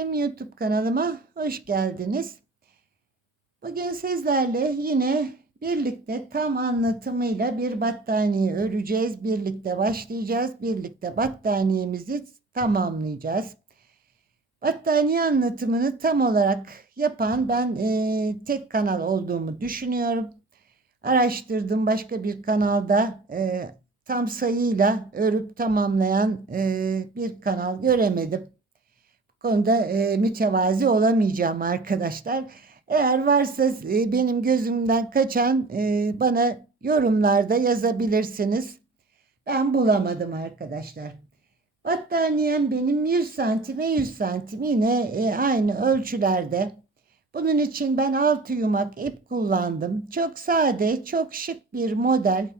Örelim YouTube kanalıma hoş geldiniz. Bugün sizlerle yine birlikte tam anlatımıyla bir battaniye öreceğiz. Birlikte başlayacağız. Birlikte battaniyemizi tamamlayacağız. Battaniye anlatımını tam olarak yapan ben tek kanal olduğumu düşünüyorum. Araştırdım, başka bir kanalda tam sayıyla örüp tamamlayan bir kanal göremedim. Konuda mütevazi olamayacağım arkadaşlar. Eğer varsa benim gözümden kaçan bana yorumlarda yazabilirsiniz. Ben bulamadım arkadaşlar. Battaniyem benim 100 santime 100 santim yine aynı ölçülerde. Bunun için ben 6 yumak ip kullandım. Çok sade, çok şık bir model.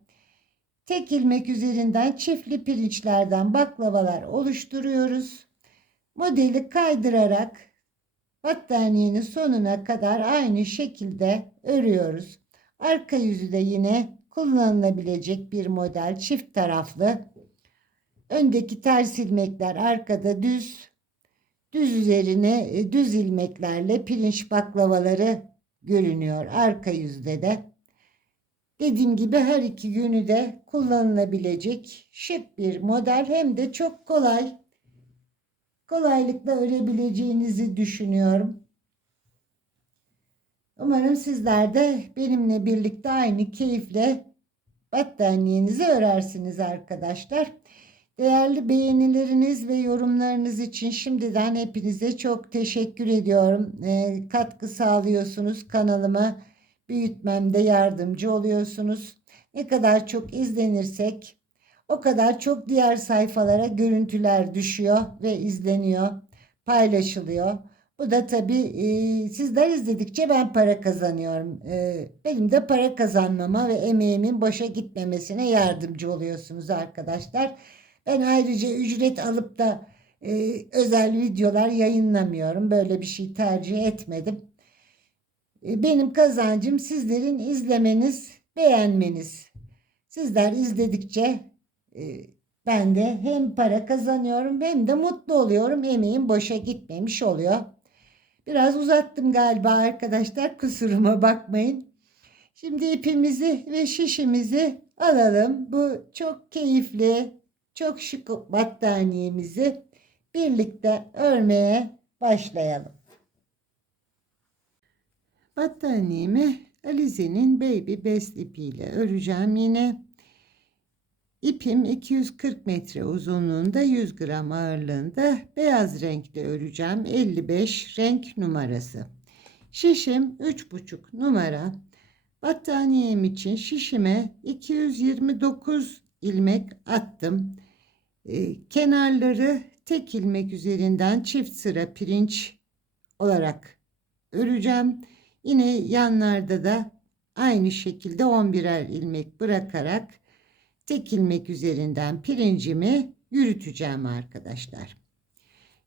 Tek ilmek üzerinden çiftli pirinçlerden baklavalar oluşturuyoruz. Modeli kaydırarak battaniyenin sonuna kadar aynı şekilde örüyoruz. Arka yüzü de yine kullanılabilecek bir model, çift taraflı. Öndeki ters ilmekler arkada düz. Düz üzerine düz ilmeklerle pirinç baklavaları görünüyor arka yüzde de. Dediğim gibi her iki yönü de kullanılabilecek şık bir model, hem de çok kolay. Kolaylıkla örebileceğinizi düşünüyorum. Umarım sizler de benimle birlikte aynı keyifle battaniyenizi örersiniz arkadaşlar. Değerli beğenileriniz ve yorumlarınız için şimdiden hepinize çok teşekkür ediyorum. Katkı sağlıyorsunuz, kanalıma büyütmemde yardımcı oluyorsunuz. Ne kadar çok izlenirsek o kadar çok diğer sayfalara görüntüler düşüyor ve izleniyor, paylaşılıyor. Bu da tabii sizler izledikçe ben para kazanıyorum. Benim de para kazanmama ve emeğimin boşa gitmemesine yardımcı oluyorsunuz arkadaşlar. Ben ayrıca ücret alıp da özel videolar yayınlamıyorum. Böyle bir şey tercih etmedim. Benim kazancım sizlerin izlemeniz, beğenmeniz. Sizler izledikçe ben de hem para kazanıyorum hem de mutlu oluyorum. Emeğim boşa gitmemiş oluyor. Biraz uzattım galiba arkadaşlar. Kusuruma bakmayın. Şimdi ipimizi ve şişimizi alalım. Bu çok keyifli, çok şık battaniyemizi birlikte örmeye başlayalım. Battaniyemi Alize'nin Baby Best ipiyle öreceğim yine. İpim 240 metre uzunluğunda, 100 gram ağırlığında, beyaz renkte öreceğim. 55 renk numarası. Şişim 3,5 numara. Battaniyem için şişime 229 ilmek attım. Kenarları tek ilmek üzerinden çift sıra pirinç olarak öreceğim. Yine yanlarda da aynı şekilde 11'er ilmek bırakarak tek ilmek üzerinden pirincimi yürüteceğim arkadaşlar.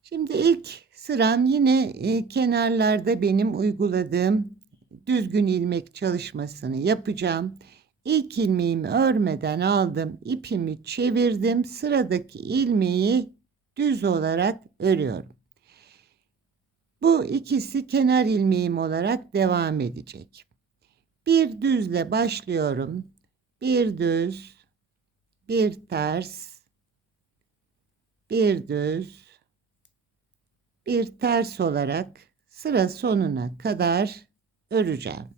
Şimdi ilk sıram yine kenarlarda benim uyguladığım düzgün ilmek çalışmasını yapacağım. İlk ilmeğimi örmeden aldım, ipimi çevirdim, sıradaki ilmeği düz olarak örüyorum. Bu ikisi kenar ilmeğim olarak devam edecek. Bir düzle başlıyorum. Bir düz, bir ters, bir düz, bir ters olarak sıra sonuna kadar öreceğim.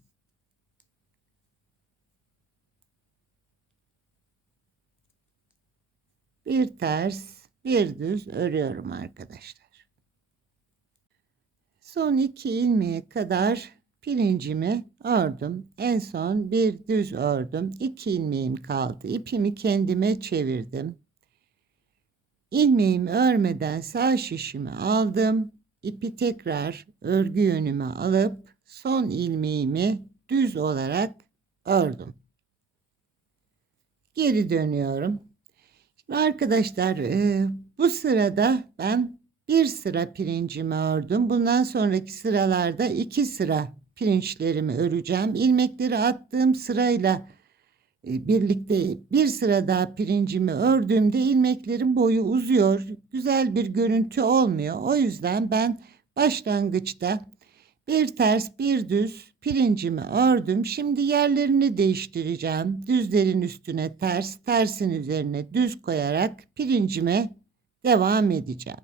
Bir ters, bir düz örüyorum arkadaşlar. Son iki ilmeğe kadar pirincimi ördüm. En son bir düz ördüm. 2 ilmeğim kaldı. İpimi kendime çevirdim. İlmeğimi örmeden sağ şişimi aldım. İpi tekrar örgü yönüme alıp son ilmeğimi düz olarak ördüm. Geri dönüyorum. Şimdi arkadaşlar bu sırada ben bir sıra pirincimi ördüm. Bundan sonraki sıralarda 2 sıra pirinçlerimi öreceğim. İlmekleri attığım sırayla birlikte bir sıra daha pirincimi ördüğümde ilmeklerin boyu uzuyor. Güzel bir görüntü olmuyor. O yüzden ben başlangıçta bir ters bir düz pirincimi ördüm. Şimdi yerlerini değiştireceğim. Düzlerin üstüne ters, tersin üzerine düz koyarak pirincime devam edeceğim.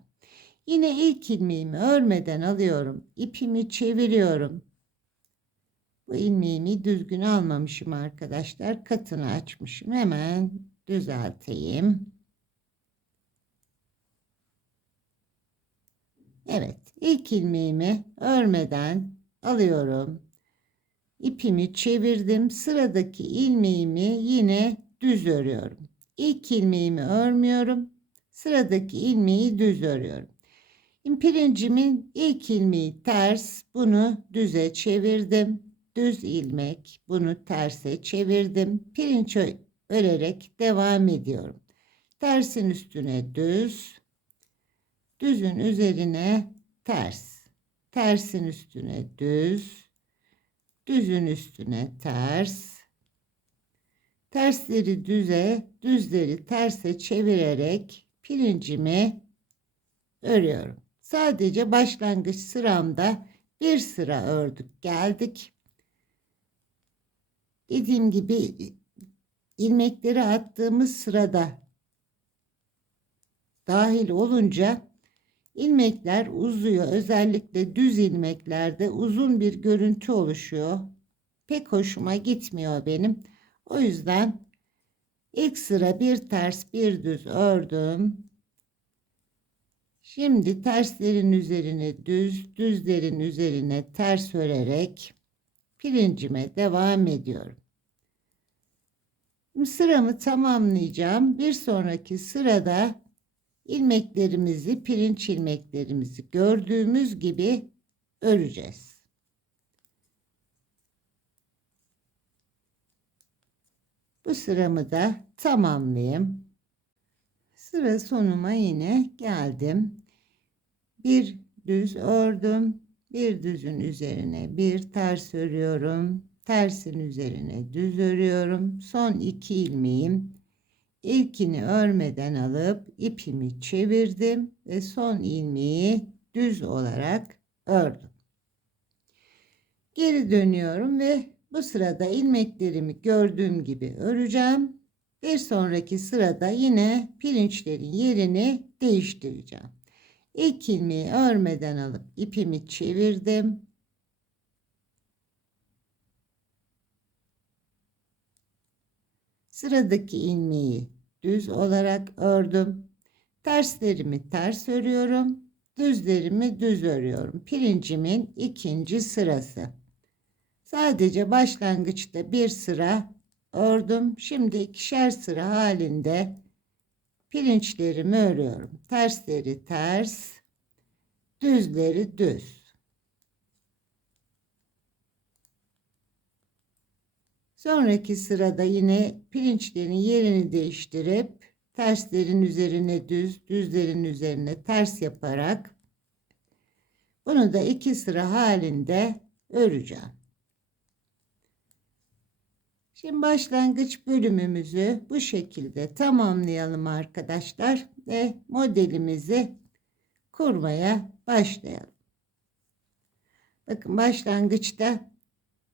Yine ilk ilmeğimi örmeden alıyorum. İpimi çeviriyorum. Bu ilmeğimi düzgün almamışım arkadaşlar. Katını açmışım. Hemen düzelteyim. Evet, ilk ilmeğimi örmeden alıyorum. İpimi çevirdim. Sıradaki ilmeğimi yine düz örüyorum. İlk ilmeğimi örmüyorum. Sıradaki ilmeği düz örüyorum. Pirincimin ilk ilmeği ters. Bunu düze çevirdim. Düz ilmek. Bunu terse çevirdim. Pirinç örerek devam ediyorum. Tersin üstüne düz. Düzün üzerine ters. Tersin üstüne düz. Düzün üstüne ters. Tersleri düze, düzleri terse çevirerek pirincimi örüyorum. Sadece başlangıç sıramda bir sıra ördük, geldik. Dediğim gibi ilmekleri attığımız sırada dahil olunca ilmekler uzuyor. Özellikle düz ilmeklerde uzun bir görüntü oluşuyor. Pek hoşuma gitmiyor benim. O yüzden ilk sıra bir ters bir düz ördüm. Şimdi terslerin üzerine düz, düzlerin üzerine ters örerek pirincime devam ediyorum. Şimdi sıramı tamamlayacağım. Bir sonraki sırada ilmeklerimizi, pirinç ilmeklerimizi gördüğümüz gibi öreceğiz. Bu sıramı da tamamlayayım. Sıra sonuma yine geldim. Bir düz ördüm. Bir düzün üzerine bir ters örüyorum. Tersin üzerine düz örüyorum. Son iki ilmeğim. İlkini örmeden alıp ipimi çevirdim ve son ilmeği düz olarak ördüm. Geri dönüyorum ve bu sırada ilmeklerimi gördüğüm gibi öreceğim. Bir sonraki sırada yine pirinçlerin yerini değiştireceğim. İlk ilmeği örmeden alıp ipimi çevirdim. Sıradaki ilmeği düz olarak ördüm. Terslerimi ters örüyorum. Düzlerimi düz örüyorum. Pirincimin ikinci sırası. Sadece başlangıçta bir sıra ördüm. Şimdi ikişer sıra halinde pirinçlerimi örüyorum. Tersleri ters, düzleri düz. Sonraki sırada yine pirinçlerin yerini değiştirip terslerin üzerine düz, düzlerin üzerine ters yaparak bunu da iki sıra halinde öreceğim. Şimdi başlangıç bölümümüzü bu şekilde tamamlayalım arkadaşlar ve modelimizi kurmaya başlayalım. Bakın başlangıçta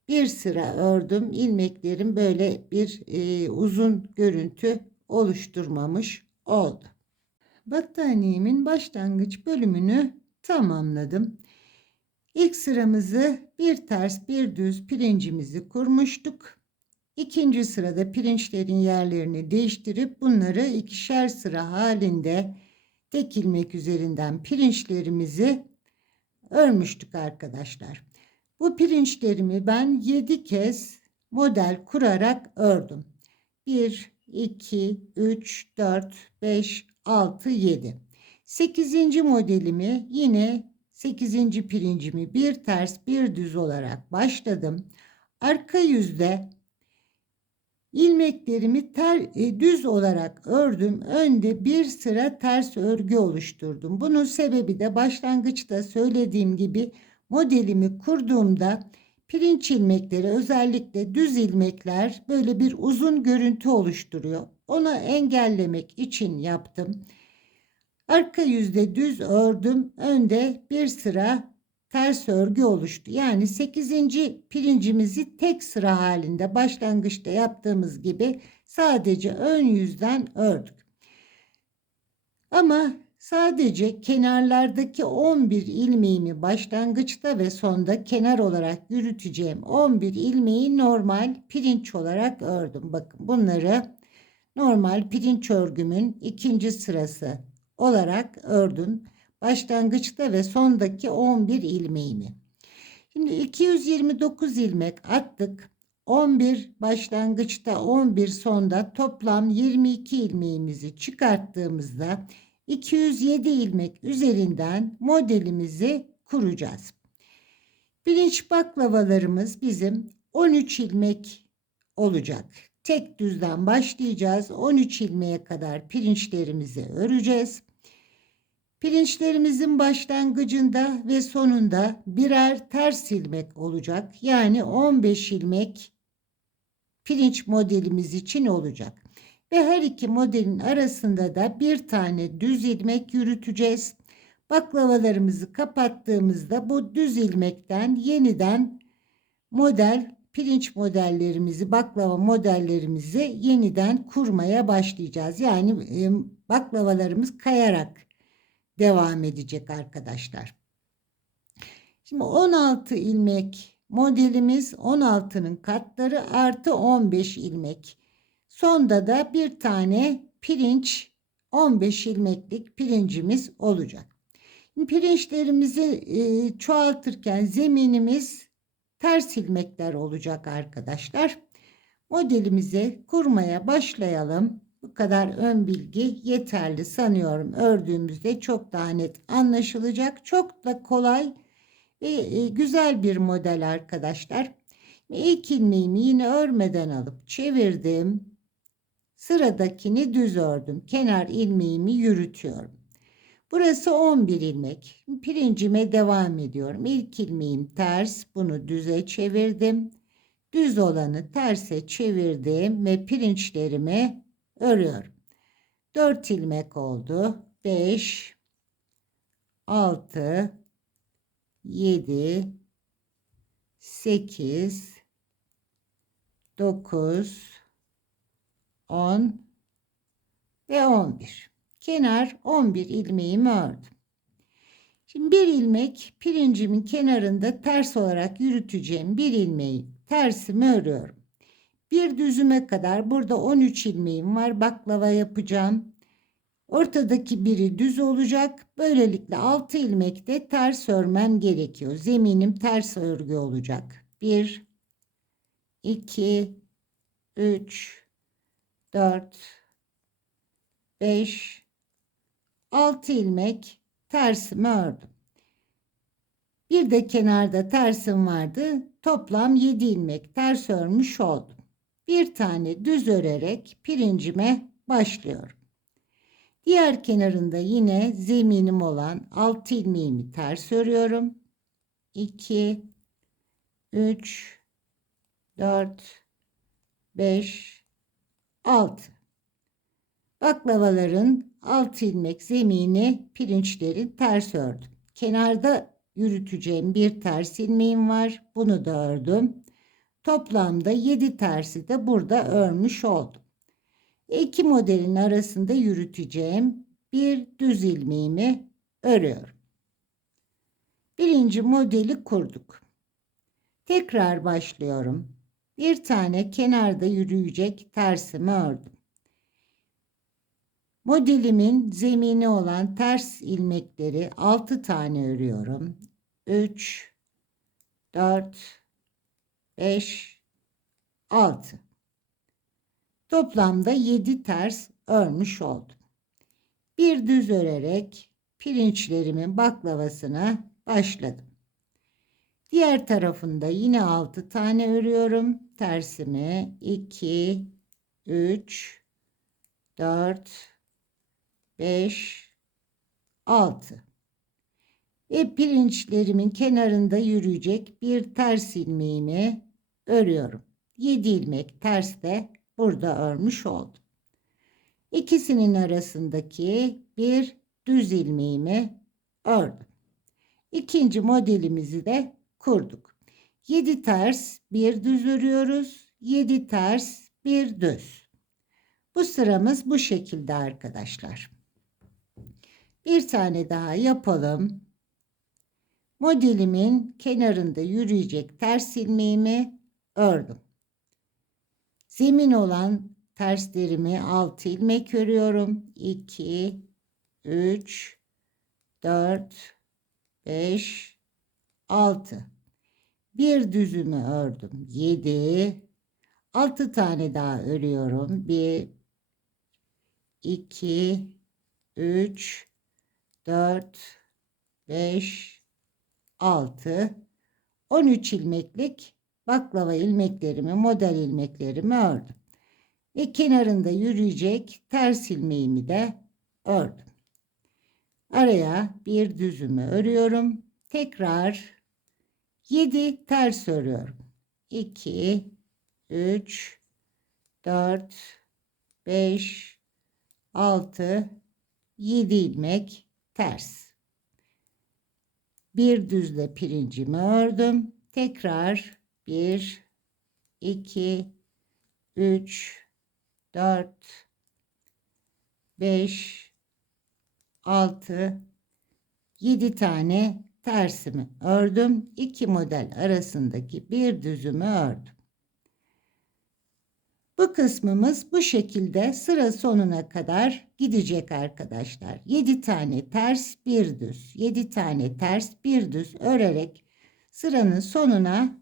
bir sıra ördüm. İlmeklerim böyle bir uzun görüntü oluşturmamış oldu. Battaniyemin başlangıç bölümünü tamamladım. İlk sıramızı bir ters bir düz pirincimizi kurmuştuk. İkinci sırada pirinçlerin yerlerini değiştirip bunları ikişer sıra halinde tek ilmek üzerinden pirinçlerimizi örmüştük arkadaşlar. Bu pirinçlerimi ben 7 kez model kurarak ördüm. 1, 2, 3, 4, 5, 6, 7. 8. modelimi yine 8. pirincimi bir ters bir düz olarak başladım. Arka yüzde ilmeklerimi düz olarak ördüm. Önde bir sıra ters örgü oluşturdum. Bunun sebebi de başlangıçta söylediğim gibi modelimi kurduğumda pirinç ilmekleri, özellikle düz ilmekler böyle bir uzun görüntü oluşturuyor. Onu engellemek için yaptım. Arka yüzde düz ördüm. Önde bir sıra ters örgü oluştu. Yani 8. pirincimizi tek sıra halinde başlangıçta yaptığımız gibi sadece ön yüzden ördük. Ama sadece kenarlardaki 11 ilmeğimi başlangıçta ve sonda kenar olarak yürüteceğim 11 ilmeği normal pirinç olarak ördüm. Bakın bunları normal pirinç örgümün ikinci sırası olarak ördüm. Başlangıçta ve sondaki 11 ilmeğimi. Şimdi 229 ilmek attık. 11 başlangıçta 11 sonda toplam 22 ilmeğimizi çıkarttığımızda 207 ilmek üzerinden modelimizi kuracağız. Pirinç baklavalarımız bizim 13 ilmek olacak. Tek düzden başlayacağız. 13 ilmeğe kadar pirinçlerimizi öreceğiz. Pirinçlerimizin başlangıcında ve sonunda birer ters ilmek olacak. Yani 15 ilmek pirinç modelimiz için olacak. Ve her iki modelin arasında da bir tane düz ilmek yürüteceğiz. Baklavalarımızı kapattığımızda bu düz ilmekten yeniden pirinç modellerimizi, baklava modellerimizi yeniden kurmaya başlayacağız. Yani baklavalarımız kayarak devam edecek arkadaşlar. Şimdi 16 ilmek modelimiz, 16'nın katları artı 15 ilmek. Sonda da bir tane pirinç, 15 ilmeklik pirincimiz olacak. Şimdi pirinçlerimizi çoğaltırken zeminimiz ters ilmekler olacak arkadaşlar. Modelimizi kurmaya başlayalım. Bu kadar ön bilgi yeterli sanıyorum. Ördüğümüzde çok daha net anlaşılacak. Çok da kolay ve güzel bir model arkadaşlar. İlk ilmeğimi yine örmeden alıp çevirdim. Sıradakini düz ördüm. Kenar ilmeğimi yürütüyorum. Burası 11 ilmek. Pirincime devam ediyorum. İlk ilmeğim ters. Bunu düze çevirdim. Düz olanı terse çevirdim ve pirinçlerimi örüyorum. 4 ilmek oldu. 5, 6, 7, 8, 9, 10 ve 11. Kenar 11 ilmeğimi ördüm. Şimdi bir ilmek pirincimin kenarında ters olarak yürüteceğim bir ilmeği tersimi örüyorum. Bir düzüme kadar burada 13 ilmeğim var. Baklava yapacağım. Ortadaki biri düz olacak. Böylelikle 6 ilmekte ters örmem gerekiyor. Zeminim ters örgü olacak. 1, 2, 3, 4, 5, 6 ilmek tersimi ördüm. Bir de kenarda tersim vardı. Toplam 7 ilmek ters örmüş oldum. Bir tane düz örerek pirincime başlıyorum. Diğer kenarında yine zeminim olan 6 ilmeğimi ters örüyorum. 2, 3, 4, 5, 6. Baklavaların 6 ilmek zemini pirinçlerin ters ördüm. Kenarda yürüteceğim bir ters ilmeğim var. Bunu da ördüm. Toplamda 7 tersi de burada örmüş oldum. İki modelin arasında yürüteceğim bir düz ilmeğimi örüyorum. Birinci modeli kurduk. Tekrar başlıyorum. Bir tane kenarda yürüyecek tersimi ördüm. Modelimin zemini olan ters ilmekleri 6 tane örüyorum. 3, 4, 5, 6. Toplamda 7 ters örmüş oldum. Bir düz örerek pirinçlerimin baklavasına başladım. Diğer tarafında yine 6 tane örüyorum. Tersimi 2, 3, 4, 5, 6. Ve pirinçlerimin kenarında yürüyecek bir ters ilmeğimi örüyorum. 7 ilmek ters de burada örmüş oldum. İkisinin arasındaki bir düz ilmeğimi ördüm. İkinci modelimizi de kurduk. 7 ters, 1 düz örüyoruz. 7 ters, 1 düz. Bu sıramız bu şekilde arkadaşlar. Bir tane daha yapalım. Modelimin kenarında yürüyecek ters ilmeğimi ördüm. Zemin olan terslerimi 6 ilmek örüyorum. 2, 3, 4, 5, 6. Bir düzümü ördüm. 7. 6 tane daha örüyorum. 1, 2, 3, 4, 5, 6. 13 ilmeklik baklava ilmeklerimi, model ilmeklerimi ördüm. Ve kenarında yürüyecek ters ilmeğimi de ördüm. Araya bir düzümü örüyorum. Tekrar 7 ters örüyorum. 2, 3, 4, 5, 6, 7 ilmek ters. Bir düzle pirincimi ördüm. Tekrar 1, 2, 3, 4, 5, 6, 7 tane tersimi ördüm. 2 model arasındaki bir düzümü ördüm. Bu kısmımız bu şekilde sıra sonuna kadar gidecek arkadaşlar. 7 tane ters, bir düz. 7 tane ters, bir düz örerek sıranın sonuna,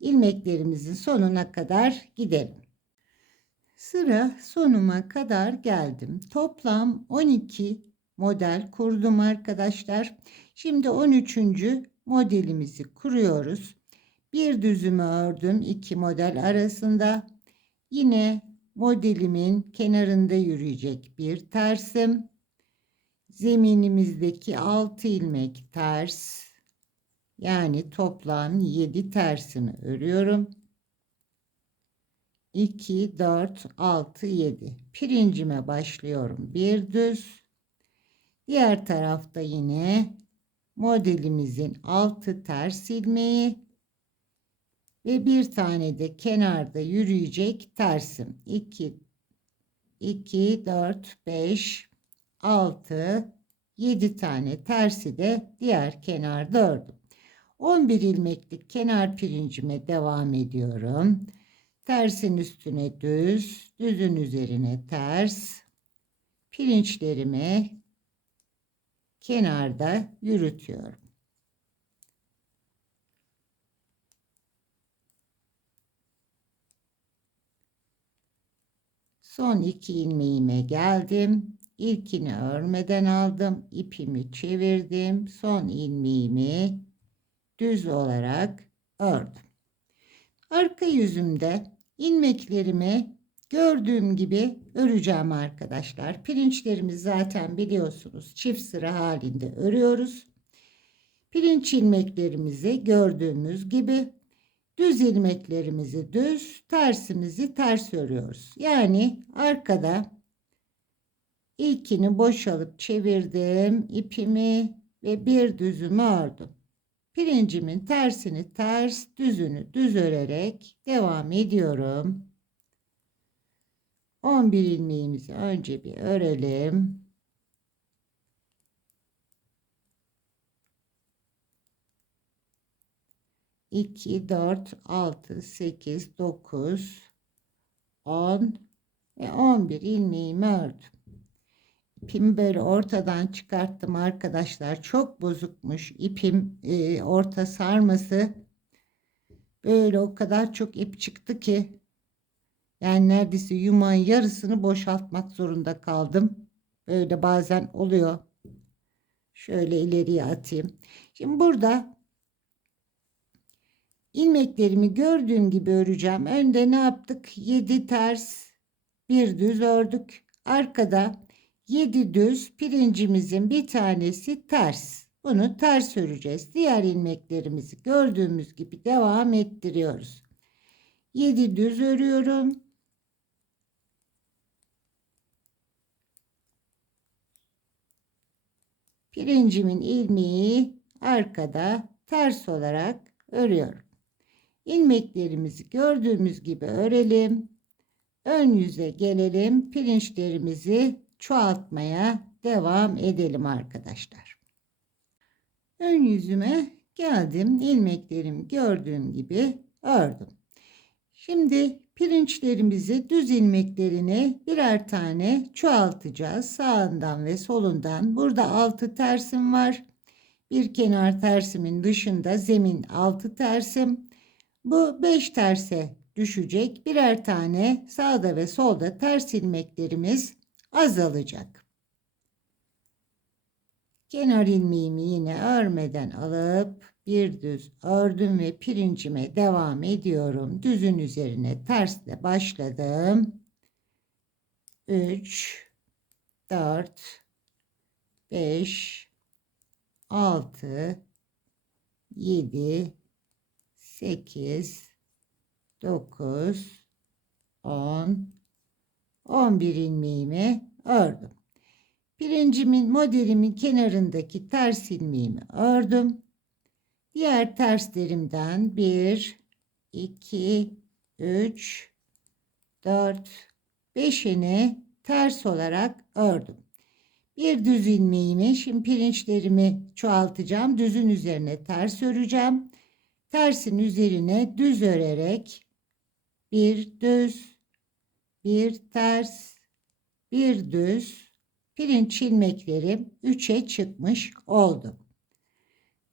ilmeklerimizin sonuna kadar gidelim. Sıra sonuma kadar geldim. Toplam 12 model kurdum arkadaşlar. Şimdi 13. modelimizi kuruyoruz. Bir düzümü ördüm 2 model arasında. Yine modelimin kenarında yürüyecek bir tersim. Zeminimizdeki 6 ilmek ters. Yani toplam 7 tersimi örüyorum. 2, 4, 6, 7. Pirincime başlıyorum. Bir düz. Diğer tarafta yine modelimizin 6 ters ilmeği ve bir tane de kenarda yürüyecek tersim. 2, 2, 4, 5, 6, 7 tane tersi de diğer kenarda ördüm. 11 ilmeklik kenar pirincime devam ediyorum. Tersin üstüne düz, düzün üzerine ters. Pirinçlerimi kenarda yürütüyorum. Son 2 ilmeğime geldim. İlkini örmeden aldım. İpimi çevirdim. Son ilmeğimi düz olarak ördüm. Arka yüzümde ilmeklerimi gördüğüm gibi öreceğim arkadaşlar. Pirinçlerimizi zaten biliyorsunuz çift sıra halinde örüyoruz. Pirinç ilmeklerimizi gördüğümüz gibi düz ilmeklerimizi düz, tersimizi ters örüyoruz. Yani arkada ilkini boşalıp çevirdim ipimi ve bir düzümü ördüm. Pirincimin tersini ters, düzünü düz örerek devam ediyorum. 11 ilmeğimizi önce bir örelim. İki, 4, 6, 8, 9, 10 ve 11 ilmeğimi ördüm. İpimi böyle ortadan çıkarttım arkadaşlar. Çok bozukmuş ipim, orta sarması. Böyle o kadar çok ip çıktı ki. Yani neredeyse yumağın yarısını boşaltmak zorunda kaldım. Böyle bazen oluyor. Şöyle ileriye atayım. Şimdi burada ilmeklerimi gördüğüm gibi öreceğim. Önde ne yaptık? 7 ters, bir düz ördük. Arkada 7 düz, pirincimizin bir tanesi ters. Bunu ters öreceğiz. Diğer ilmeklerimizi gördüğümüz gibi devam ettiriyoruz. 7 düz örüyorum. Pirincimin ilmeği arkada ters olarak örüyorum. İlmeklerimizi gördüğümüz gibi örelim. Ön yüze gelelim. Pirinçlerimizi çoğaltmaya devam edelim arkadaşlar. Ön yüzüme geldim. İlmeklerimi gördüğüm gibi ördüm. Şimdi pirinçlerimizi düz ilmeklerine birer tane çoğaltacağız. Sağından ve solundan. Burada 6 tersim var. Bir kenar tersimin dışında zemin 6 tersim. Bu 5 terse düşecek. Birer tane sağda ve solda ters ilmeklerimiz azalacak. Kenar ilmeğimi yine örmeden alıp bir düz ördüm ve pirincime devam ediyorum. Düzün üzerine tersle başladım. 3, 4, 5, 6, 7, 8, 9, 10, 11 ilmeğimi ördüm. Modelimin kenarındaki ters ilmeğimi ördüm. Diğer terslerimden 1, 2, 3, 4, 5'ini ters olarak ördüm. Bir düz ilmeğimi, şimdi pirinçlerimi çoğaltacağım. Düzün üzerine ters öreceğim. Tersin üzerine düz örerek bir düz, bir ters, bir düz, pirinç ilmeklerim 3'e çıkmış oldu.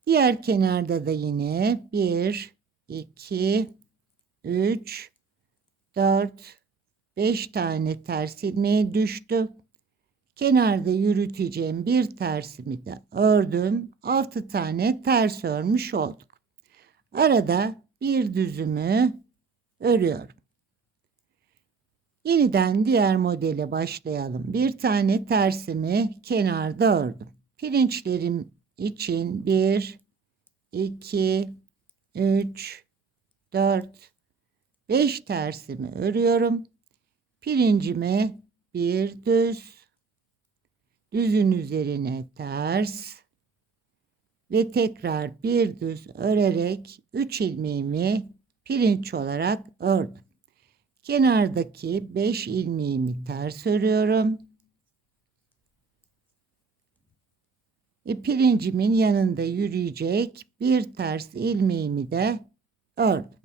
Diğer kenarda da yine 1, 2, 3, 4, 5 tane ters ilmeğe düştü. Kenarda yürüteceğim bir tersimi de ördüm. 6 tane ters örmüş olduk. Arada bir düzümü örüyorum. Yeniden diğer modele başlayalım. Bir tane tersimi kenarda ördüm. Pirinçlerim için 1, 2, 3, 4, 5 tersimi örüyorum. Pirincime bir düz, düzün üzerine ters ve tekrar bir düz örerek 3 ilmeğimi pirinç olarak ördüm. Kenardaki 5 ilmeğimi ters örüyorum. Pirincimin yanında yürüyecek bir ters ilmeğimi de ördüm.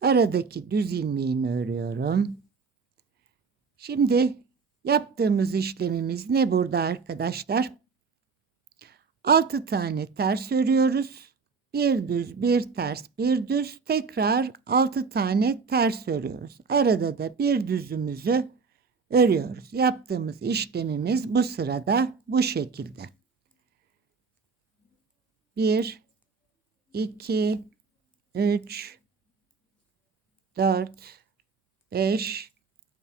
Aradaki düz ilmeğimi örüyorum. Şimdi yaptığımız işlemimiz ne burada arkadaşlar? 6 tane ters örüyoruz. Bir düz, bir ters, bir düz, tekrar 6 tane ters örüyoruz. Arada da bir düzümüzü örüyoruz. Yaptığımız işlemimiz bu sırada bu şekilde. 1, 2, 3, 4, 5,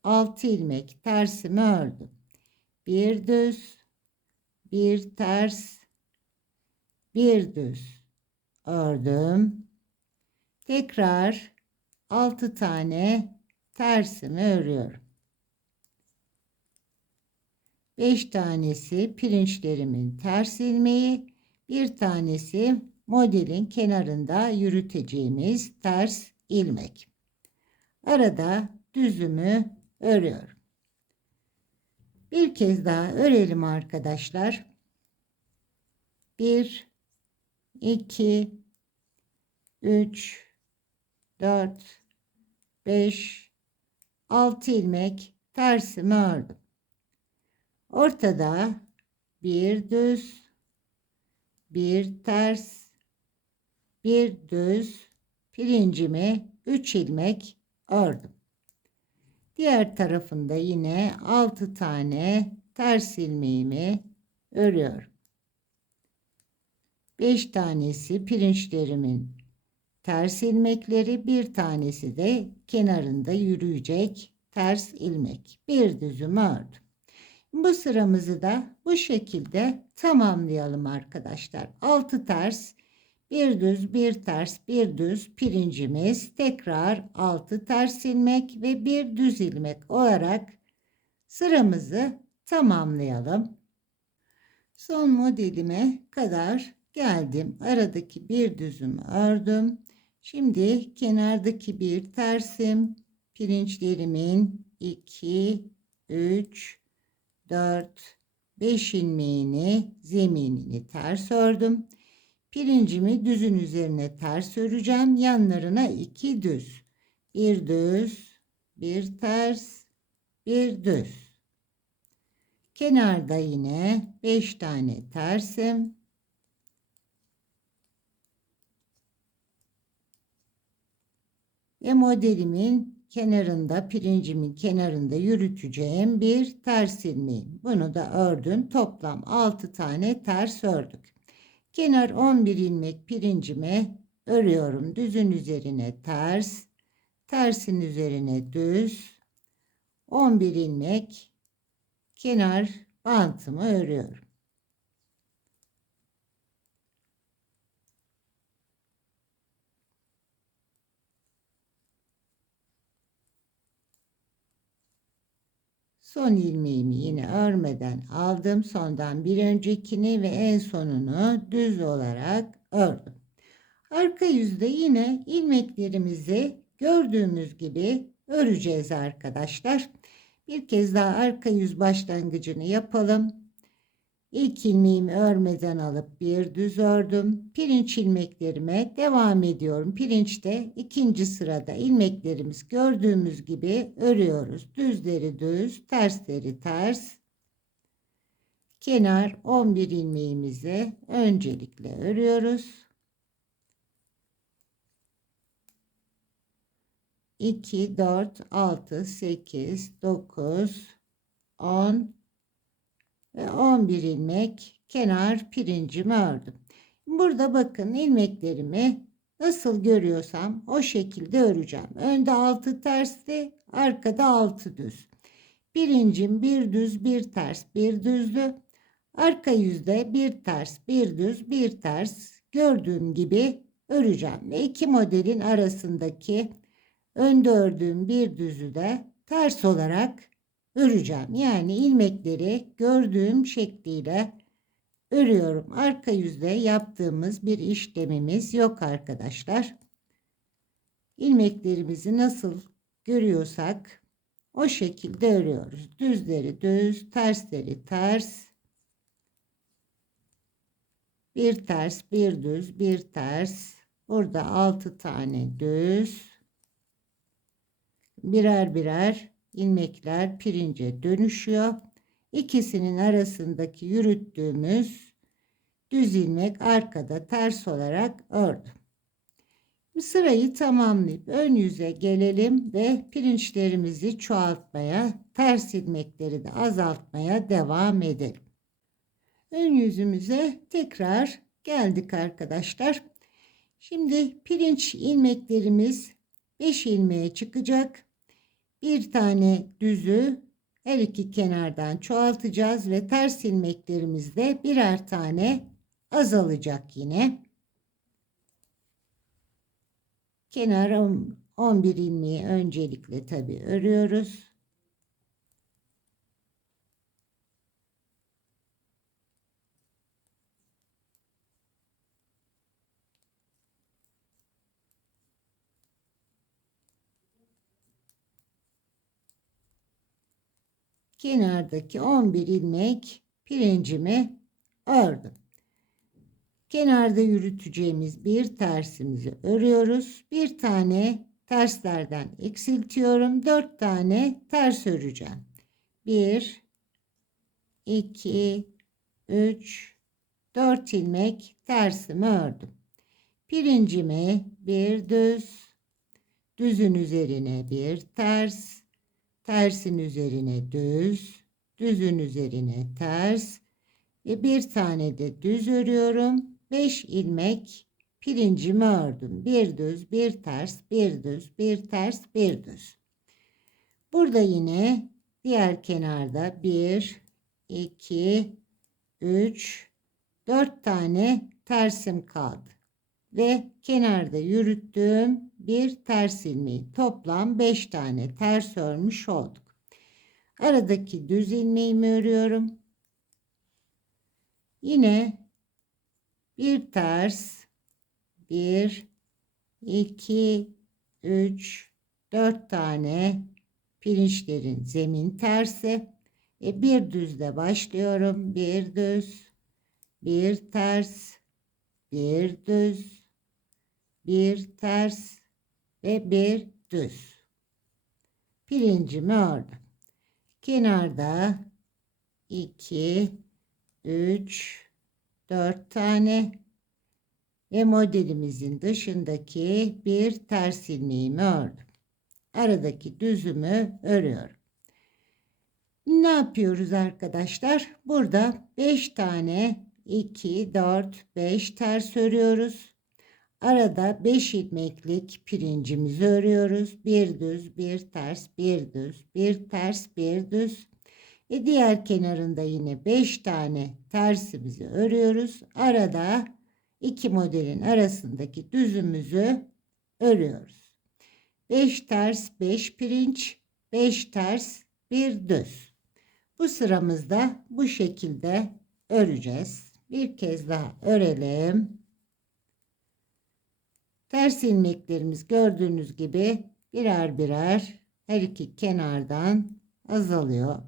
6 ilmek tersimi ördüm. Bir düz, bir ters, bir düz ördüm. Tekrar 6 tane tersimi örüyorum. 5 tanesi pirinçlerimin ters ilmeği, bir tanesi modelin kenarında yürüteceğimiz ters ilmek. Arada düzümü örüyorum. Bir kez daha örelim arkadaşlar. 1, 2, 3, 4, 5, 6 ilmek tersimi ördüm. Ortada bir düz, bir ters, bir düz, pirincimi 3 ilmek ördüm. Diğer tarafında yine 6 tane ters ilmeğimi örüyorum. 5 tanesi pirinçlerimin ters ilmekleri, bir tanesi de kenarında yürüyecek ters ilmek. Bir düzümü ördüm. Bu sıramızı da bu şekilde tamamlayalım arkadaşlar. 6 ters, bir düz, bir ters, bir düz pirincimiz, tekrar 6 ters ilmek ve bir düz ilmek olarak sıramızı tamamlayalım. Son modelime kadar geldim. Aradaki bir düzümü ördüm. Şimdi kenardaki bir tersim, pirinçlerimin 2, 3, 4, 5 ilmeğini, zeminini ters ördüm. Pirincimi düzün üzerine ters öreceğim. Yanlarına 2 düz. Bir düz, bir ters, bir düz. Kenarda yine 5 tane tersim. Ve modelimin kenarında, pirincimin kenarında yürüteceğim bir ters ilmeğim. Bunu da ördüm. Toplam 6 tane ters ördük. Kenar 11 ilmek pirincime örüyorum. Düzün üzerine ters, tersin üzerine düz. 11 ilmek kenar bantımı örüyorum. Son ilmeğimi yine örmeden aldım. Sondan bir öncekini ve en sonunu düz olarak ördüm. Arka yüzde yine ilmeklerimizi gördüğümüz gibi öreceğiz arkadaşlar. Bir kez daha arka yüz başlangıcını yapalım. İlk ilmeğimi örmeden alıp bir düz ördüm. Pirinç ilmeklerime devam ediyorum. Pirinçte ikinci sırada ilmeklerimiz gördüğümüz gibi örüyoruz. Düzleri düz, tersleri ters. Kenar 11 ilmeğimizi öncelikle örüyoruz. 2, 4, 6, 8, 9, 10 ve 11 ilmek kenar pirincimi ördüm. Burada bakın ilmeklerimi nasıl görüyorsam o şekilde öreceğim. Önde 6 tersli, arkada 6 düz. Pirincim bir düz, bir ters, bir düzlü. Arka yüzde bir ters, bir düz, bir ters gördüğüm gibi öreceğim. Ve iki modelin arasındaki önde ördüğüm bir düzü de ters olarak öreceğim. Yani ilmekleri gördüğüm şekliyle örüyorum. Arka yüzde yaptığımız bir işlemimiz yok arkadaşlar. İlmeklerimizi nasıl görüyorsak o şekilde örüyoruz. Düzleri düz, tersleri ters. Bir ters, bir düz, bir ters. Burada 6 tane düz. Birer birer ilmekler pirince dönüşüyor. İkisinin arasındaki yürüttüğümüz düz ilmek arkada ters olarak ördüm. Sırayı tamamlayıp ön yüze gelelim ve pirinçlerimizi çoğaltmaya, ters ilmekleri de azaltmaya devam edelim. Ön yüzümüze tekrar geldik arkadaşlar. Şimdi pirinç ilmeklerimiz 5 ilmeğe çıkacak. Bir tane düzü her iki kenardan çoğaltacağız ve ters ilmeklerimizde birer tane azalacak yine. Kenar 11 ilmeği öncelikle tabii örüyoruz. Kenardaki 11 ilmek pirincimi ördüm. Kenarda yürüteceğimiz bir tersimizi örüyoruz. Bir tane terslerden eksiltiyorum. 4 tane ters öreceğim. 1, 2, 3, 4 ilmek tersimi ördüm. Pirincimi bir düz, düzün üzerine bir ters, tersin üzerine düz, düzün üzerine ters ve bir tane de düz örüyorum. 5 ilmek pirincimi ördüm. Bir düz, bir ters, bir düz, bir ters, bir düz. Burada yine diğer kenarda 1, 2, 3, 4 tane tersim kaldı. Ve kenarda yürüttüğüm bir ters ilmeği. Toplam 5 tane ters örmüş olduk. Aradaki düz ilmeğimi örüyorum. Yine bir ters, 1, 2, 3, 4 tane pirinçlerin zemin tersi. Bir düzle başlıyorum. Bir düz, bir ters, bir düz, bir ters ve bir düz. Pirincimi ördüm. Kenarda 2, 3, 4 tane ve modelimizin dışındaki bir ters ilmeğimi ördüm. Aradaki düzümü örüyorum. Ne yapıyoruz arkadaşlar? Burada 5 tane 2, 4, 5 ters örüyoruz. Arada 5 ilmeklik pirincimizi örüyoruz. Bir düz, bir ters, bir düz, bir ters, bir düz. Diğer kenarında yine 5 tane tersimizi örüyoruz. Arada iki modelin arasındaki düzümüzü örüyoruz. 5 ters, 5 pirinç, 5 ters, bir düz. Bu sıramızda bu şekilde öreceğiz. Bir kez daha örelim. Ters ilmeklerimiz gördüğünüz gibi birer birer her iki kenardan azalıyor.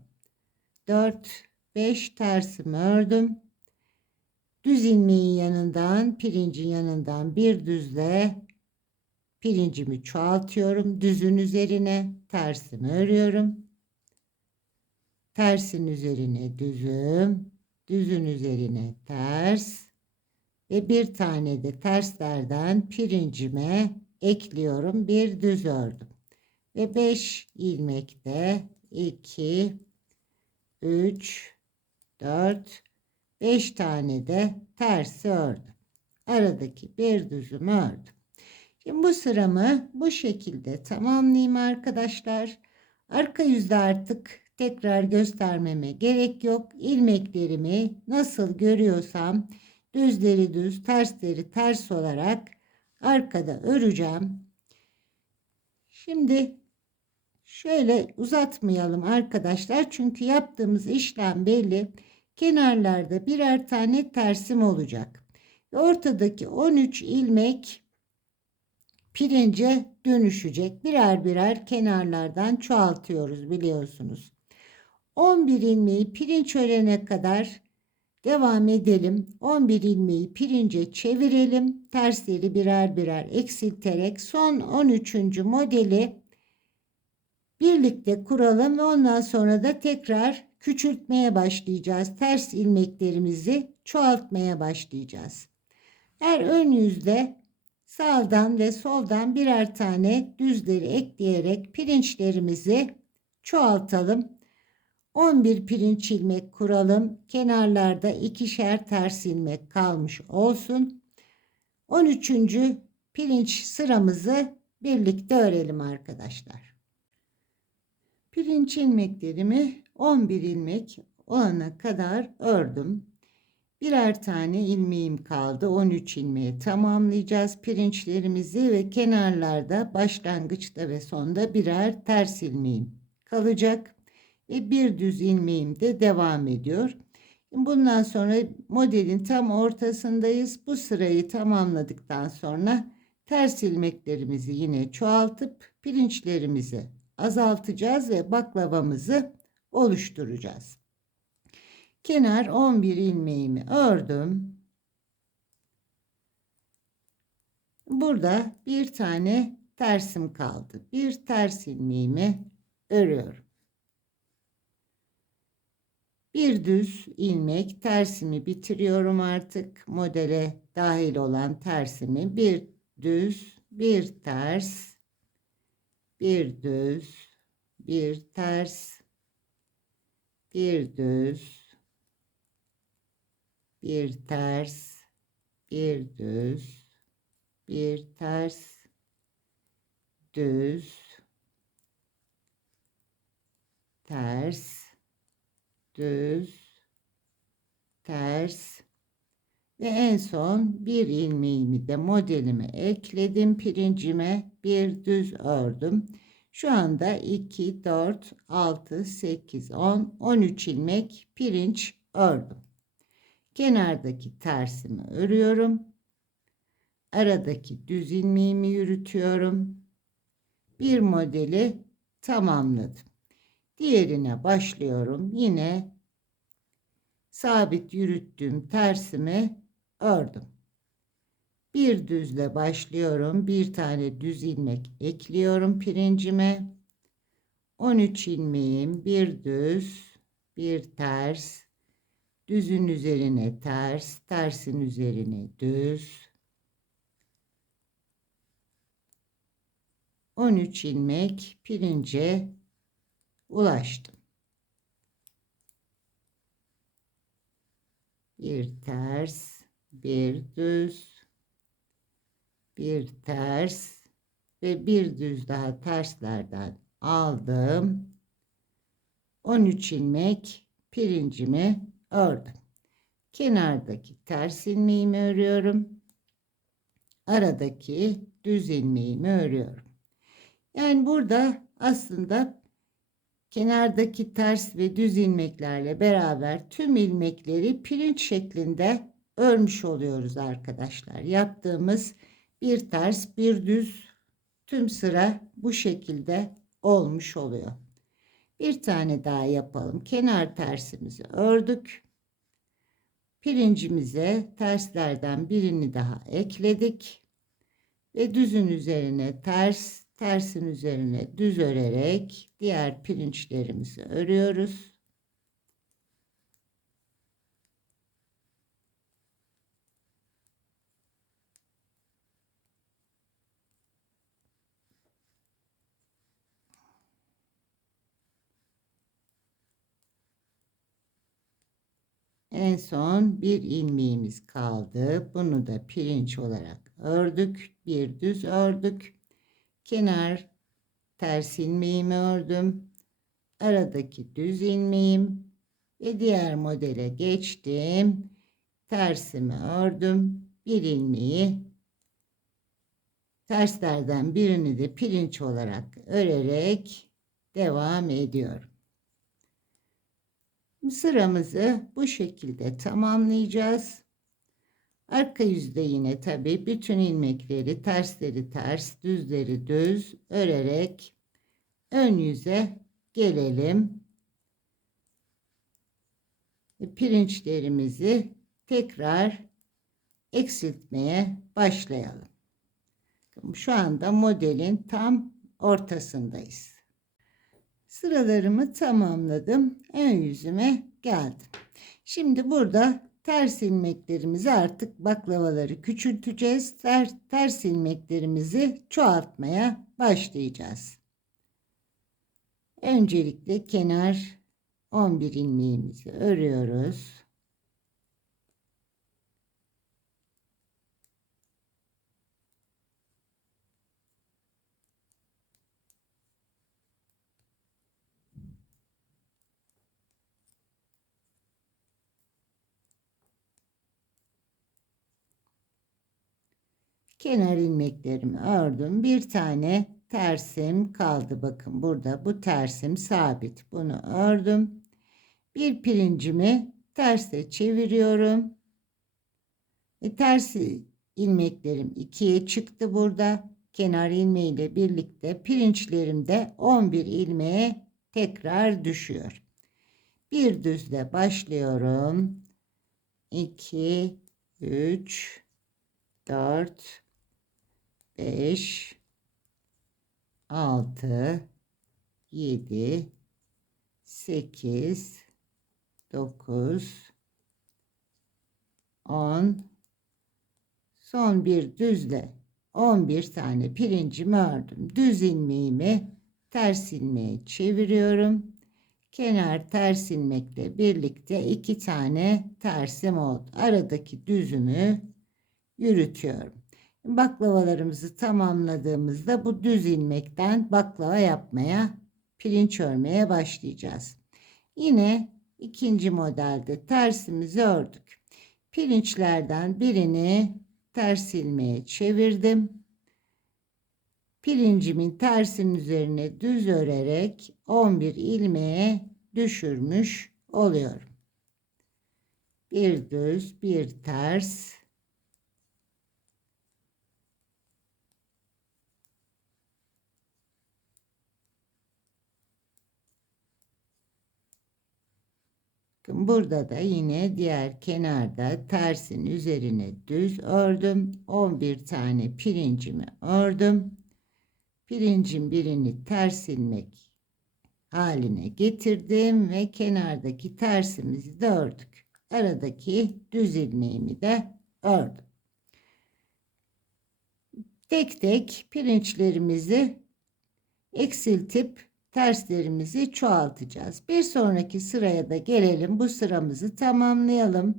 4, 5 tersimi ördüm. Düz ilmeğin yanından, pirincin yanından bir düzle pirincimi çoğaltıyorum. Düzün üzerine tersimi örüyorum. Tersin üzerine düzüm, düzün üzerine ters ve bir tane de terslerden pirincime ekliyorum. Bir düz ördüm. Ve 5 ilmekte 2, 3, 4, 5 tane de tersi ördüm. Aradaki bir düzümü ördüm. Şimdi bu sıramı bu şekilde tamamlayayım arkadaşlar. Arka yüzde artık tekrar göstermeme gerek yok. İlmeklerimi nasıl görüyorsam düzleri düz, tersleri ters olarak arkada öreceğim. Şimdi şöyle uzatmayalım arkadaşlar. Çünkü yaptığımız işlem belli. Kenarlarda birer tane tersim olacak. Ve ortadaki 13 ilmek pirince dönüşecek. Birer birer kenarlardan çoğaltıyoruz biliyorsunuz. 11 ilmeği pirinç örene kadar devam edelim. 11 ilmeği pirince çevirelim. Tersleri birer birer eksilterek son 13. modeli birlikte kuralım ve ondan sonra da tekrar küçültmeye başlayacağız. Ters ilmeklerimizi çoğaltmaya başlayacağız. Her ön yüzde sağdan ve soldan birer tane düzleri ekleyerek pirinçlerimizi çoğaltalım. 11 pirinç ilmek kuralım. Kenarlarda ikişer ters ilmek kalmış olsun. 13. pirinç sıramızı birlikte örelim arkadaşlar. Pirinç ilmeklerimi 11 ilmek olana kadar ördüm. Birer tane ilmeğim kaldı. 13 ilmeği tamamlayacağız pirinçlerimizi ve kenarlarda başlangıçta ve sonda birer ters ilmeğim kalacak. Ve bir düz ilmeğim de devam ediyor. Bundan sonra modelin tam ortasındayız. Bu sırayı tamamladıktan sonra ters ilmeklerimizi yine çoğaltıp pirinçlerimizi azaltacağız ve baklavamızı oluşturacağız. Kenar 11 ilmeğimi ördüm. Burada bir tane tersim kaldı. Bir ters ilmeğimi örüyorum. Bir düz ilmek tersimi bitiriyorum artık. Modele dahil olan tersimi bir düz, bir ters, bir düz, bir ters, bir düz, bir ters, bir düz, bir ters, düz, ters, düz, ters ve en son bir ilmeğimi de modelime ekledim. Pirincime bir düz ördüm. Şu anda 2, 4, 6, 8, 10, 13 ilmek pirinç ördüm. Kenardaki tersimi örüyorum. Aradaki düz ilmeğimi yürütüyorum. Bir modeli tamamladım. Diğerine başlıyorum. Yine sabit yürüttüğüm tersimi ördüm. Bir düzle başlıyorum. Bir tane düz ilmek ekliyorum pirincime. 13 ilmeğim, bir düz, bir ters, düzün üzerine ters, tersin üzerine düz. 13 ilmek pirince ulaştım. Bir ters, bir düz, bir ters ve bir düz daha terslerden aldım. 13 ilmek pirincimi ördüm. Kenardaki ters ilmeğimi örüyorum. Aradaki düz ilmeğimi örüyorum. Yani burada aslında kenardaki ters ve düz ilmeklerle beraber tüm ilmekleri pirinç şeklinde örmüş oluyoruz arkadaşlar. Yaptığımız bir ters, bir düz, tüm sıra bu şekilde olmuş oluyor. Bir tane daha yapalım. Kenar tersimizi ördük. Pirincimize terslerden birini daha ekledik. Ve düzün üzerine ters, tersin üzerine düz örerek diğer pirinçlerimizi örüyoruz. En son bir ilmeğimiz kaldı. Bunu da pirinç olarak ördük. Bir düz ördük. Kenar ters ilmeğimi ördüm. Aradaki düz ilmeğim ve diğer modele geçtim. Tersimi ördüm. Bir ilmeği, terslerden birini de pirinç olarak örerek devam ediyorum. Sıramızı bu şekilde tamamlayacağız. Arka yüzde yine tabi bütün ilmekleri, tersleri ters, düzleri düz örerek ön yüze gelelim. Pirinçlerimizi tekrar eksiltmeye başlayalım. Şu anda modelin tam ortasındayız. Sıralarımı tamamladım. Ön yüzüme geldim. Şimdi burada ters ilmeklerimizi, artık baklavaları küçülteceğiz. Ters ilmeklerimizi çoğaltmaya başlayacağız. Öncelikle kenar 11 ilmeğimizi örüyoruz. Kenar ilmeklerimi ördüm. Bir tane tersim kaldı. Bakın burada bu tersim sabit. Bunu ördüm. Bir pirincimi terse çeviriyorum. Ters ilmeklerim ikiye çıktı burada. Kenar ilmeği ile birlikte pirinçlerim de 11 ilmeğe tekrar düşüyor. Bir düzle başlıyorum. 2, 3, 4, 5, 6, 7, 8, 9, 10. Son bir düzle 11 tane pirincimi ördüm. Düz ilmeğimi ters ilmeğe çeviriyorum. Kenar ters ilmekle birlikte 2 tane tersim oldu. Aradaki düzümü yürütüyorum. Baklavalarımızı tamamladığımızda bu düz ilmekten baklava yapmaya, pirinç örmeye başlayacağız. Yine ikinci modelde tersimizi ördük. Pirinçlerden birini ters ilmeğe çevirdim. Pirincimin tersinin üzerine düz örerek 11 ilmeğe düşürmüş oluyorum. Bir düz, bir ters. Bakın burada da yine diğer kenarda tersin üzerine düz ördüm. 11 tane pirincimi ördüm. Pirincin birini ters ilmek haline getirdim ve kenardaki tersimizi de ördük. Aradaki düz ilmeğimi de ördüm. Tek tek pirinçlerimizi eksiltip terslerimizi çoğaltacağız. Bir sonraki sıraya da gelelim. Bu sıramızı tamamlayalım.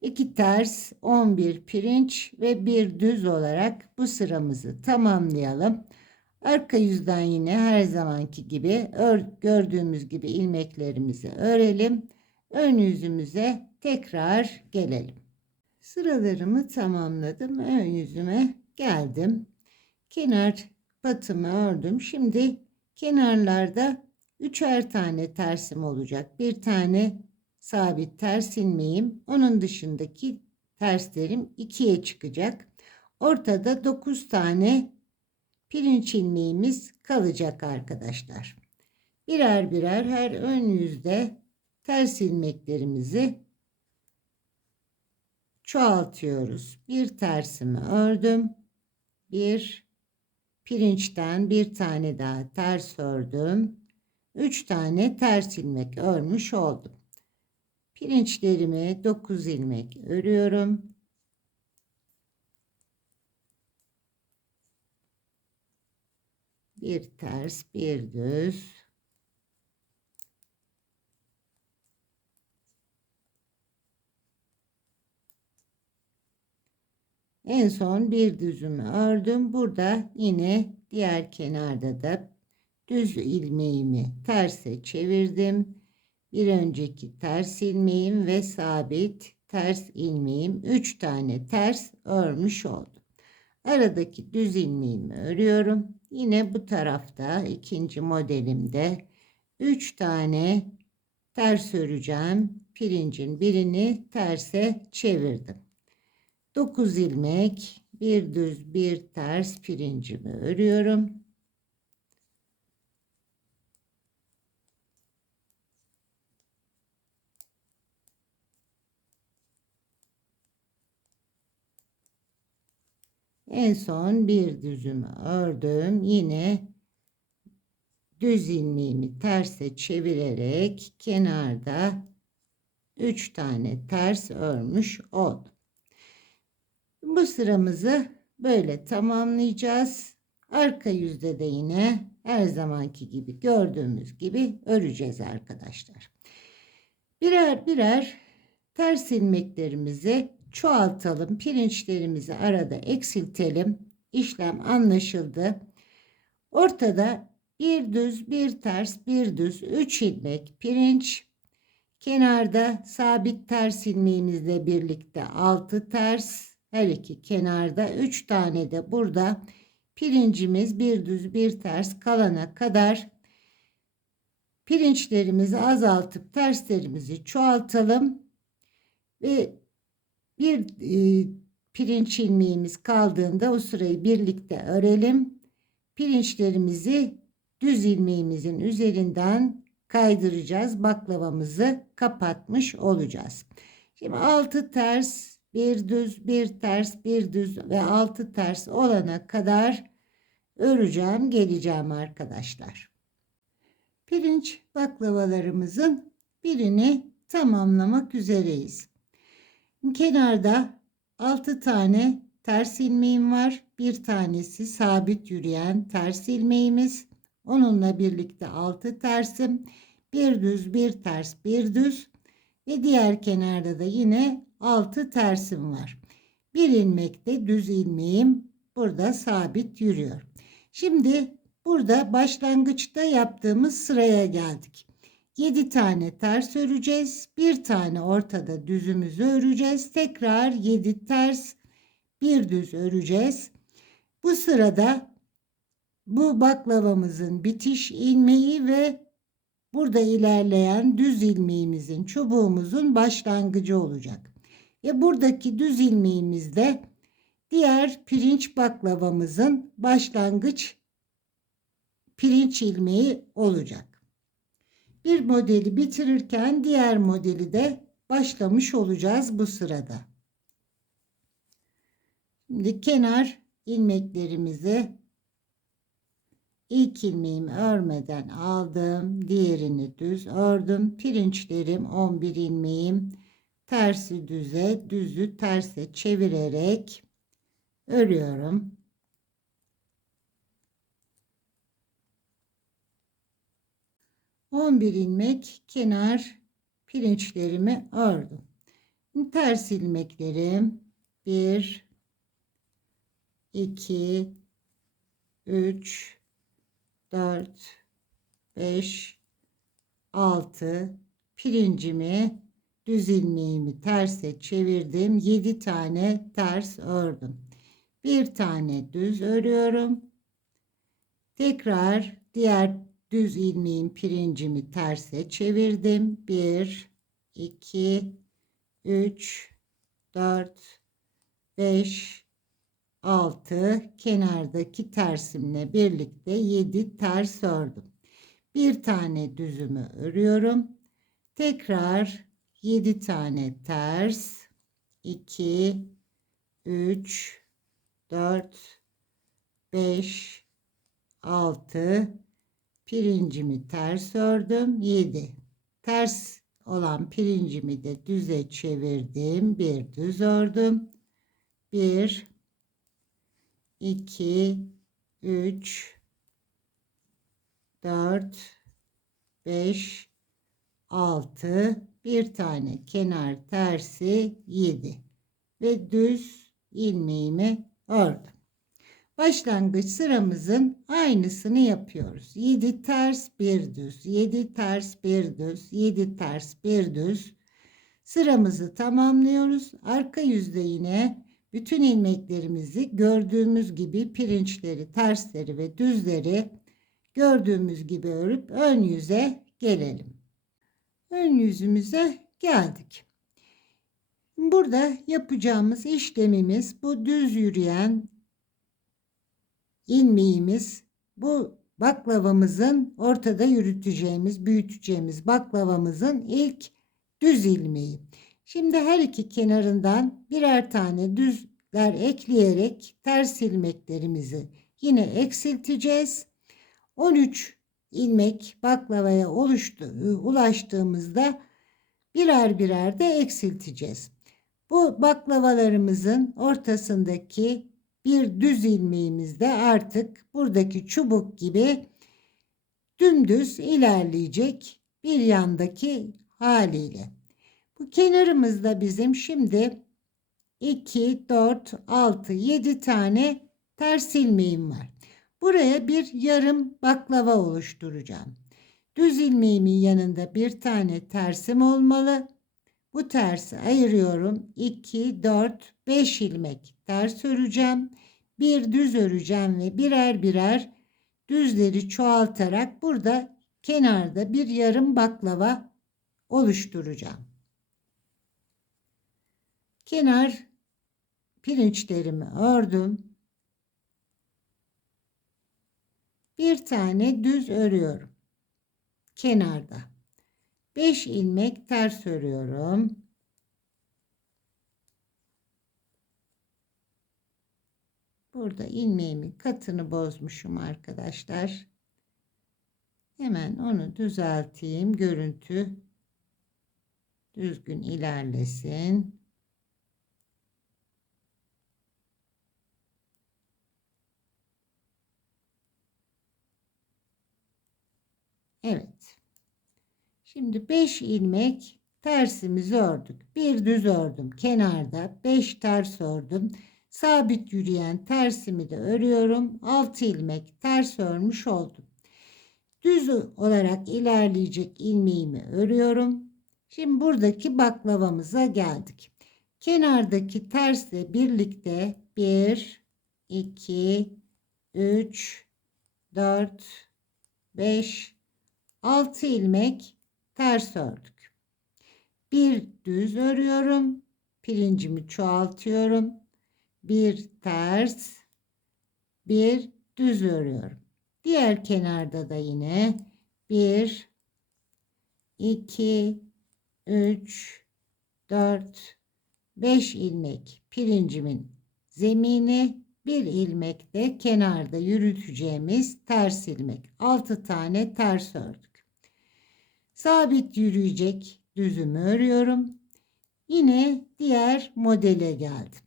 2 ters, 11 pirinç ve bir düz olarak bu sıramızı tamamlayalım. Arka yüzden yine her zamanki gibi gördüğümüz gibi ilmeklerimizi örelim. Ön yüzümüze tekrar gelelim. Sıralarımı tamamladım. Ön yüzüme geldim. Kenar batımı ördüm. Şimdi kenarlarda üçer tane tersim olacak. Bir tane sabit ters ilmeğim. Onun dışındaki terslerim ikiye çıkacak. Ortada 9 tane pirinç ilmeğimiz kalacak arkadaşlar. Birer birer her ön yüzde ters ilmeklerimizi çoğaltıyoruz. Bir tersimi ördüm. Bir pirinçten bir tane daha ters ördüm. 3 tane ters ilmek örmüş oldum. Pirinçlerimi 9 ilmek örüyorum. Bir ters, bir düz. En son bir düzümü ördüm. Burada yine diğer kenarda da düz ilmeğimi terse çevirdim. Bir önceki ters ilmeğim ve sabit ters ilmeğim 3 tane ters örmüş oldum. Aradaki düz ilmeğimi örüyorum. Yine bu tarafta ikinci modelimde 3 tane ters öreceğim. Pirincin birini terse çevirdim. 9 ilmek, bir düz, bir ters pirincimi örüyorum. En son bir düzümü ördüm. Yine düz ilmeğimi terse çevirerek kenarda 3 tane ters örmüş oldum. Bu sıramızı böyle tamamlayacağız. Arka yüzde de yine her zamanki gibi gördüğümüz gibi öreceğiz arkadaşlar. Birer birer ters ilmeklerimizi çoğaltalım. Pirinçlerimizi arada eksiltelim. İşlem anlaşıldı. Ortada bir düz, bir ters, bir düz, 3 ilmek pirinç. Kenarda sabit ters ilmeğimizle birlikte 6 ters. Her iki kenarda 3 tane de burada pirincimiz bir düz, bir ters kalana kadar pirinçlerimizi azaltıp terslerimizi çoğaltalım. Ve bir pirinç ilmeğimiz kaldığında o sırayı birlikte örelim. Pirinçlerimizi düz ilmeğimizin üzerinden kaydıracağız. Baklavamızı kapatmış olacağız. Şimdi 6 ters, bir düz, bir ters, bir düz ve 6 ters olana kadar öreceğim, geleceğim arkadaşlar. Pirinç baklavalarımızın birini tamamlamak üzereyiz. Kenarda 6 tane ters ilmeğim var. Bir tanesi sabit yürüyen ters ilmeğimiz. Onunla birlikte 6 tersim. Bir düz, bir ters, bir düz. Ve diğer kenarda da yine 6 tersim var. Bir ilmekte düz ilmeğim burada sabit yürüyor. Şimdi burada başlangıçta yaptığımız sıraya geldik. 7 tane ters öreceğiz. Bir tane ortada düzümüzü öreceğiz. Tekrar 7 ters, bir düz öreceğiz. Bu sırada bu baklavamızın bitiş ilmeği ve burada ilerleyen düz ilmeğimizin, çubuğumuzun başlangıcı olacak. Ve buradaki düz ilmeğimiz de diğer pirinç baklavamızın başlangıç pirinç ilmeği olacak. Bir modeli bitirirken diğer modeli de başlamış olacağız bu sırada. Şimdi kenar ilmeklerimizi ilk ilmeğimi örmeden aldım. Diğerini düz ördüm. Pirinçlerim 11 ilmeğim. Tersi düze, düzü terse çevirerek örüyorum. On bir ilmek kenar pirinçlerimi ördüm. Ters ilmeklerim 1 2 3 4 5 6 pirincimi düz ilmeğimi terse çevirdim. 7 tane ters ördüm. Bir tane düz örüyorum. Tekrar diğer düz ilmeğin pirincimi terse çevirdim. 1 2 3 4 5 6 kenardaki tersimle birlikte 7 ters ördüm. Bir tane düzümü örüyorum. Tekrar 7 tane ters. 2 3 4 5 6 pirincimi ters ördüm. 7 ters olan pirincimi de düze çevirdim. Bir düz ördüm. 1 2 3 4 5 6 bir tane kenar tersi 7 ve düz ilmeğimi ördüm. Başlangıç sıramızın aynısını yapıyoruz. 7 ters bir düz, 7 ters bir düz, 7 ters bir düz. Sıramızı tamamlıyoruz. Arka yüzde yine bütün ilmeklerimizi gördüğümüz gibi pirinçleri, tersleri ve düzleri gördüğümüz gibi örüp ön yüze gelelim. Ön yüzümüze geldik. Burada yapacağımız işlemimiz bu düz yürüyen ilmeğimiz, bu baklavamızın ortada yürüteceğimiz, büyüteceğimiz baklavamızın ilk düz ilmeği. Şimdi her iki kenarından birer tane düzler ekleyerek ters ilmeklerimizi yine eksilteceğiz. 13 ilmek baklavaya ulaştığımızda birer birer de eksilteceğiz. Bu baklavalarımızın ortasındaki bir düz ilmeğimiz de artık buradaki çubuk gibi dümdüz ilerleyecek bir yandaki haliyle. Bu kenarımızda bizim şimdi 2, 4, 6, 7 tane ters ilmeğim var. Buraya bir yarım baklava oluşturacağım. Düz ilmeğimin yanında bir tane tersim olmalı. Bu tersi ayırıyorum. 2, 4, 5 ilmek ters öreceğim. Bir düz öreceğim ve birer birer düzleri çoğaltarak burada kenarda bir yarım baklava oluşturacağım. Kenar pirinçlerimi ördüm. Bir tane düz örüyorum. Kenarda. 5 ilmek ters örüyorum. Burada ilmeğimin katını bozmuşum arkadaşlar. Hemen onu düzelteyim. Görüntü düzgün ilerlesin. Evet. Şimdi 5 ilmek tersimizi ördük. Bir düz ördüm. Kenarda 5 ters ördüm. Sabit yürüyen tersimi de örüyorum. 6 ilmek ters örmüş oldum. Düz olarak ilerleyecek ilmeğimi örüyorum. Şimdi buradaki baklavamıza geldik. Kenardaki tersle birlikte 1, 2, 3, 4, 5, 6 ilmek ters ördük. Bir düz örüyorum. Pirincimi çoğaltıyorum. Bir ters, bir düz örüyorum. Diğer kenarda da yine 1, 2, 3, 4, 5 ilmek pirincimin zemini, bir ilmek de kenarda yürüteceğimiz ters ilmek. 6 tane ters ördük. Sabit yürüyecek düzümü örüyorum. Yine diğer modele geldim.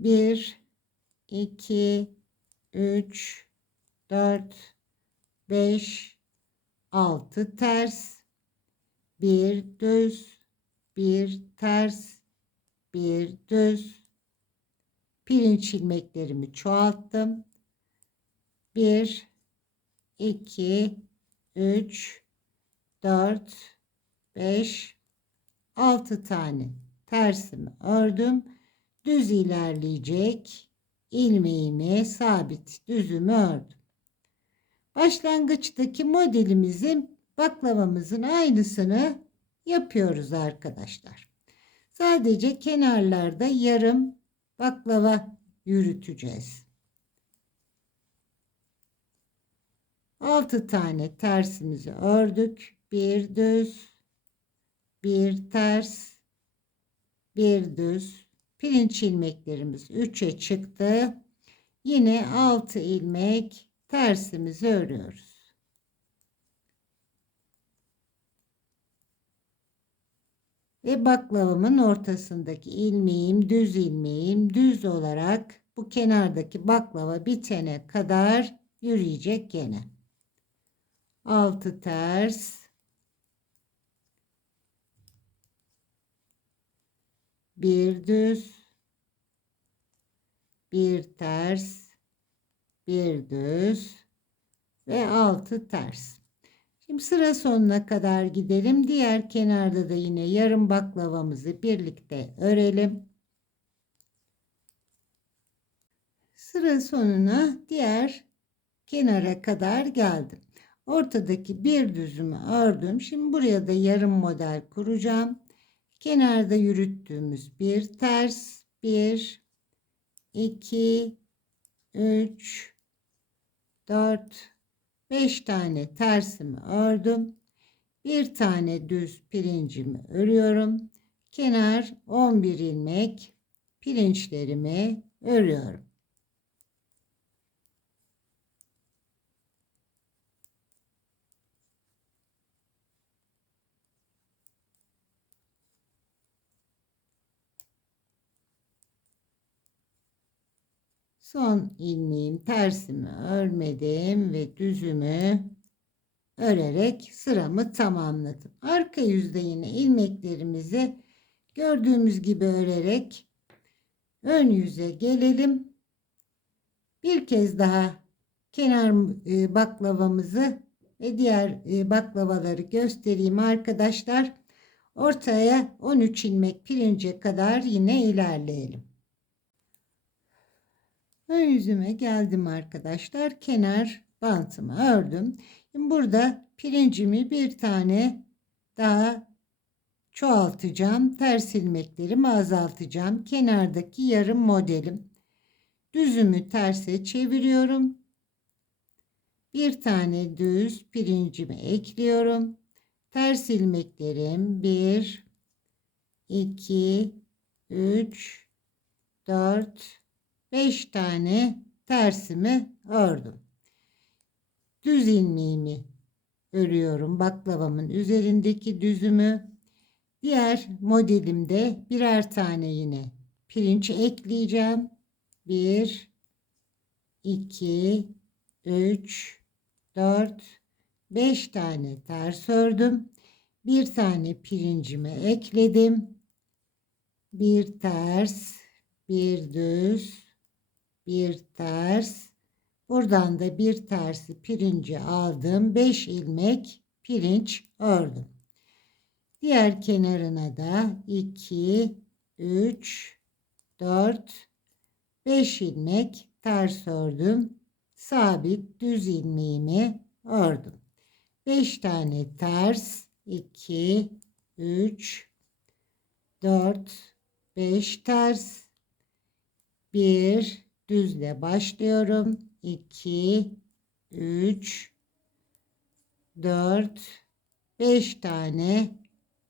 1, 2, 3, 4, 5, 6 ters, bir düz, bir ters, bir düz. Pirinç ilmeklerimi çoğalttım. 1, 2, 3, 4, 5, 6 tane tersimi ördüm. Düz ilerleyecek ilmeğimi, sabit düzümü ördüm. Başlangıçtaki modelimizin, baklavamızın aynısını yapıyoruz arkadaşlar. Sadece kenarlarda yarım baklava yürüteceğiz. 6 tane tersimizi ördük. Bir düz, bir ters, bir düz. Pirinç ilmeklerimiz 3'e çıktı. Yine 6 ilmek tersimizi örüyoruz. Ve baklavamın ortasındaki ilmeğim düz olarak bu kenardaki baklava bitene kadar yürüyecek gene. 6 ters, bir düz, bir ters, bir düz ve 6 ters. Şimdi sıra sonuna kadar gidelim. Diğer kenarda da yine yarım baklavamızı birlikte örelim. Sıra sonuna diğer kenara kadar geldim. Ortadaki bir düzümü ördüm. Şimdi buraya da yarım model kuracağım. Kenarda yürüttüğümüz bir ters, 1, 2, 3, 4, 5 tane tersimi ördüm. Bir tane düz pirincimi örüyorum. Kenar 11 ilmek pirinçlerimi örüyorum. Son ilmeğim tersimi örmedim ve düzümü örerek sıramı tamamladım. Arka yüzde yine ilmeklerimizi gördüğümüz gibi örerek ön yüze gelelim. Bir kez daha kenar baklavamızı ve diğer baklavaları göstereyim arkadaşlar. Ortaya 13 ilmek pirince kadar yine ilerleyelim. Ön yüzüme geldim arkadaşlar. Kenar bantımı ördüm. Şimdi burada pirincimi bir tane daha çoğaltacağım. Ters ilmeklerimi azaltacağım. Kenardaki yarım modelim. Düzümü terse çeviriyorum. Bir tane düz pirincimi ekliyorum. Ters ilmeklerim 1, 2, 3, 4, 5 tane tersimi ördüm. Düz ilmeğimi örüyorum. Baklavamın üzerindeki düzümü. Diğer modelimde birer tane yine pirinç ekleyeceğim. 1, 2, 3, 4, 5 tane ters ördüm. Bir tane pirincimi ekledim. Bir ters, bir düz, bir ters. Buradan da bir tersi pirinci aldım. 5 ilmek pirinç ördüm. Diğer kenarına da 2, 3, 4, 5 ilmek ters ördüm. Sabit düz ilmeğimi ördüm. 5 tane ters, 2, 3, 4, 5 ters, 1 düzle başlıyorum. 2, 3, 4, 5 tane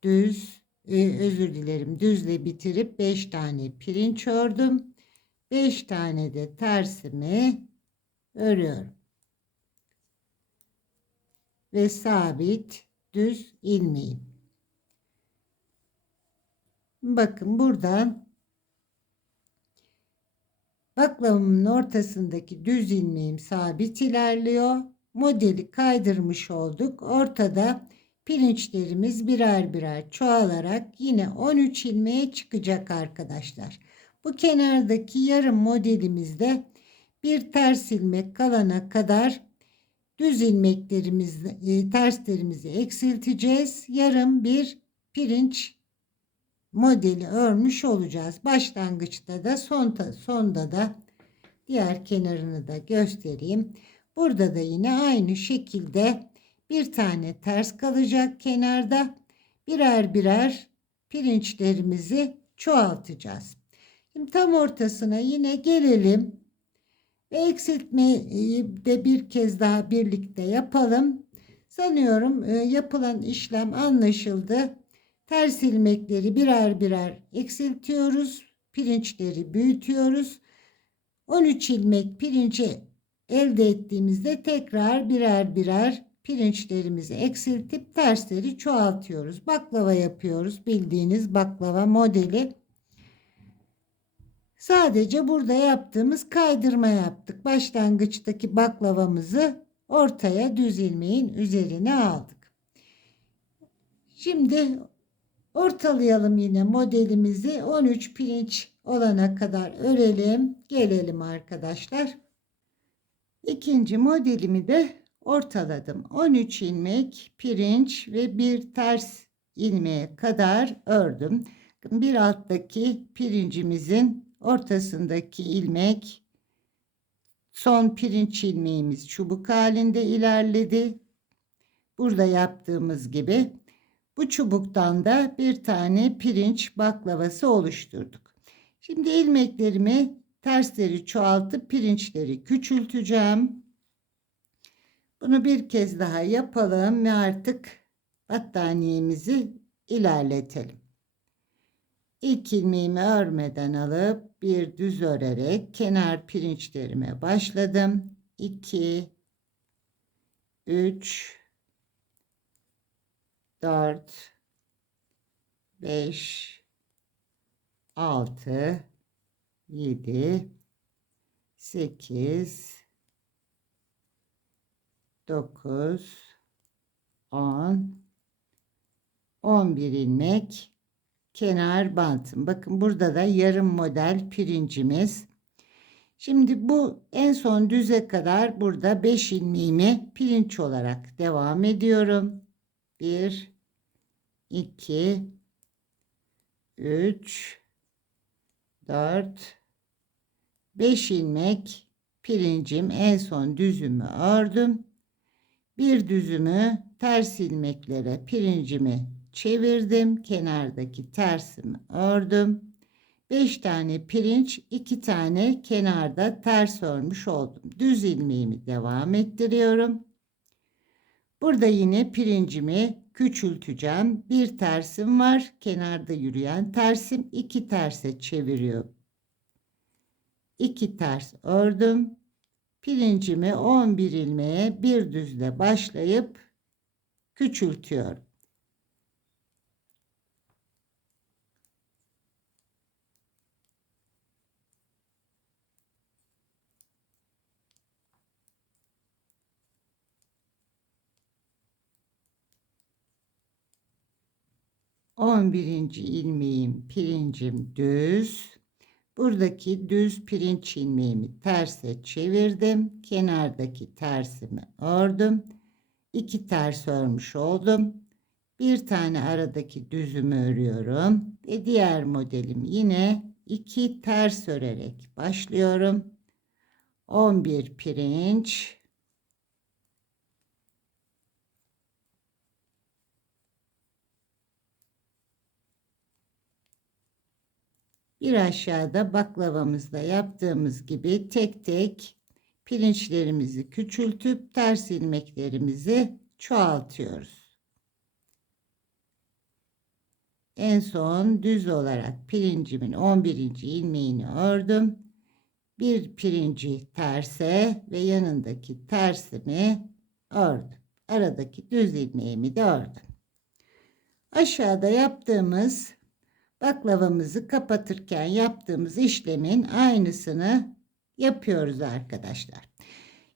düz, özür dilerim, düzle bitirip 5 tane pirinç ördüm. 5 tane de tersimi örüyorum. Ve sabit düz ilmeğim. Bakın buradan baklavamın ortasındaki düz ilmeğim sabit ilerliyor. Modeli kaydırmış olduk. Ortada pirinçlerimiz birer birer çoğalarak yine 13 ilmeğe çıkacak arkadaşlar. Bu kenardaki yarım modelimizde bir ters ilmek kalana kadar düz ilmeklerimizi, terslerimizi eksilteceğiz. Yarım bir pirinç modeli örmüş olacağız. Başlangıçta da sonda da diğer kenarını da göstereyim. Burada da yine aynı şekilde bir tane ters kalacak kenarda. Birer birer pirinçlerimizi çoğaltacağız. Şimdi tam ortasına yine gelelim. Ve eksiltmeyi de bir kez daha birlikte yapalım. Sanıyorum yapılan işlem anlaşıldı. Ters ilmekleri birer birer eksiltiyoruz. Pirinçleri büyütüyoruz. 13 ilmek pirinci elde ettiğimizde tekrar birer birer pirinçlerimizi eksiltip tersleri çoğaltıyoruz. Baklava yapıyoruz. Bildiğiniz baklava modeli. Sadece burada yaptığımız kaydırma yaptık. Başlangıçtaki baklavamızı ortaya düz ilmeğin üzerine aldık. Şimdi ortalayalım yine modelimizi. 13 pirinç olana kadar örelim. Gelelim arkadaşlar. İkinci modelimi de ortaladım. 13 ilmek pirinç ve bir ters ilmeğe kadar ördüm. Bir alttaki pirincimizin ortasındaki ilmek son pirinç ilmeğimiz çubuk halinde ilerledi. Burada yaptığımız gibi bu çubuktan da bir tane pirinç baklavası oluşturduk. Şimdi ilmeklerimi tersleri çoğaltıp pirinçleri küçülteceğim. Bunu bir kez daha yapalım ve artık battaniyemizi ilerletelim. İlk ilmeğimi örmeden alıp bir düz örerek kenar pirinçlerime başladım. 2, 3, 4, 5, 6, 7, 8, 9, 10, 11 ilmek kenar bantım. Bakın burada da yarım model pirincimiz. Şimdi bu en son düze kadar burada 5 ilmeğimi pirinç olarak devam ediyorum. 1, 2, 3, 4, 5 ilmek pirincim, en son düzümü ördüm. Bir düzümü ters ilmeklere pirincimi çevirdim. Kenardaki tersimi ördüm. 5 tane pirinç, 2 tane kenarda ters örmüş oldum. Düz ilmeğimi devam ettiriyorum. Burada yine pirincimi küçülteceğim. Bir tersim var. Kenarda yürüyen tersim, 2 terse çeviriyorum. 2 ters ördüm. Pirincimi 11 ilmeğe bir düzle başlayıp küçültüyorum. Birinci ilmeğim, pirincim düz. Buradaki düz pirinç ilmeğimi terse çevirdim. Kenardaki tersimi ördüm. 2 ters örmüş oldum. Bir tane aradaki düzümü örüyorum. Ve diğer modelim yine 2 ters örerek başlıyorum. 11 pirinç. Bir aşağıda baklavamızda yaptığımız gibi tek tek pirinçlerimizi küçültüp ters ilmeklerimizi çoğaltıyoruz. En son düz olarak pirincimin 11. ilmeğini ördüm. Bir pirinci terse ve yanındaki tersimi ördüm. Aradaki düz ilmeğimi de ördüm. Aşağıda yaptığımız baklavamızı kapatırken yaptığımız işlemin aynısını yapıyoruz arkadaşlar.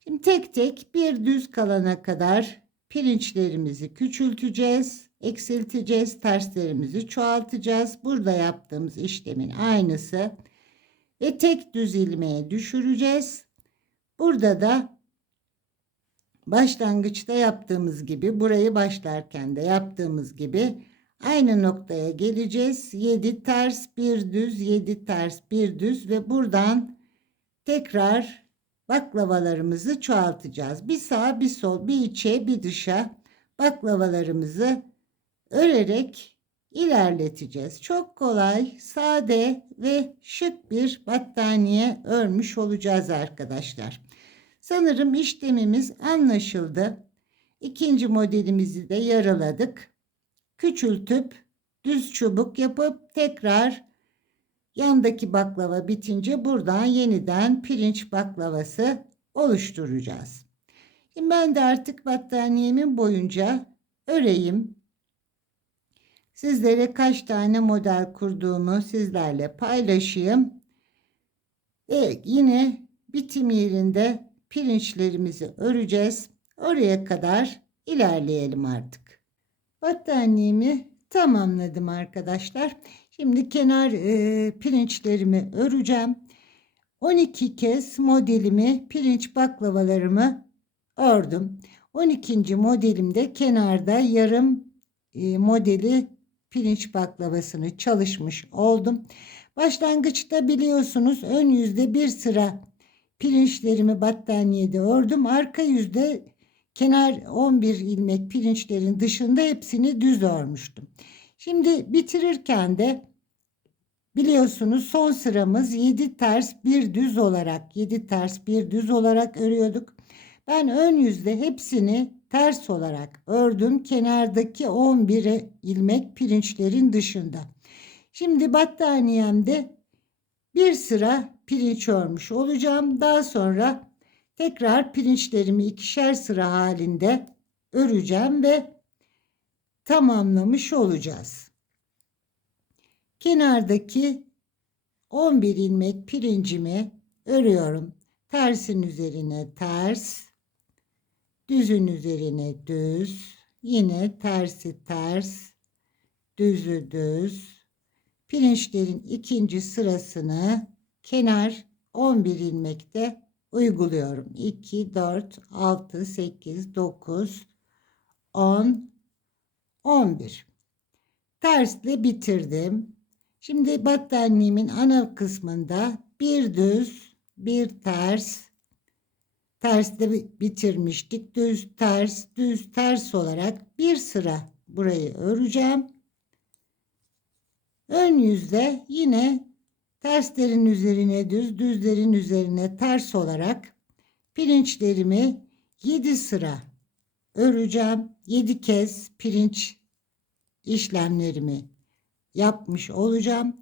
Şimdi tek tek bir düz kalana kadar pirinçlerimizi küçülteceğiz, eksilteceğiz, terslerimizi çoğaltacağız. Burada yaptığımız işlemin aynısı ve tek düz ilmeğe düşüreceğiz. Burada da başlangıçta yaptığımız gibi, burayı başlarken de yaptığımız gibi aynı noktaya geleceğiz. 7 ters, bir düz, 7 ters, bir düz ve buradan tekrar baklavalarımızı çoğaltacağız. Bir sağa, bir sol, bir içe, bir dışa baklavalarımızı örerek ilerleteceğiz. Çok kolay, sade ve şık bir battaniye örmüş olacağız arkadaşlar. Sanırım işlemimiz anlaşıldı. İkinci modelimizi de yaraladık. Küçültüp düz çubuk yapıp tekrar yandaki baklava bitince buradan yeniden pirinç baklavası oluşturacağız. Şimdi ben de artık battaniyemin boyunca öreyim. Sizlere kaç tane model kurduğumu sizlerle paylaşayım. Ve yine bitim yerinde pirinçlerimizi öreceğiz. Oraya kadar ilerleyelim artık. Battaniyemi tamamladım arkadaşlar. Şimdi kenar pirinçlerimi öreceğim. 12 kez modelimi, pirinç baklavalarımı ördüm. 12. modelimde kenarda yarım modeli pirinç baklavasını çalışmış oldum. Başlangıçta biliyorsunuz ön yüzde bir sıra pirinçlerimi battaniyede ördüm. Arka yüzde kenar 11 ilmek pirinçlerin dışında hepsini düz örmüştüm. Şimdi bitirirken de biliyorsunuz son sıramız 7 ters bir düz olarak 7 ters bir düz olarak örüyorduk. Ben ön yüzde hepsini ters olarak ördüm. Kenardaki 11 ilmek pirinçlerin dışında. Şimdi battaniyemde bir sıra pirinç örmüş olacağım. Daha sonra tekrar pirinçlerimi ikişer sıra halinde öreceğim ve tamamlamış olacağız. Kenardaki 11 ilmek pirincimi örüyorum. Tersin üzerine ters, düzün üzerine düz, yine tersi ters, düzü düz. Pirinçlerin ikinci sırasını kenar 11 ilmekte uyguluyorum. 2, 4, 6, 8, 9, 10, 11. Tersle bitirdim. Şimdi battaniyemin ana kısmında bir düz, bir ters, tersle bitirmiştik. Düz, ters, düz, ters olarak bir sıra burayı öreceğim. Ön yüzde yine terslerin üzerine düz, düzlerin üzerine ters olarak pirinçlerimi 7 sıra öreceğim. 7 kez pirinç işlemlerimi yapmış olacağım.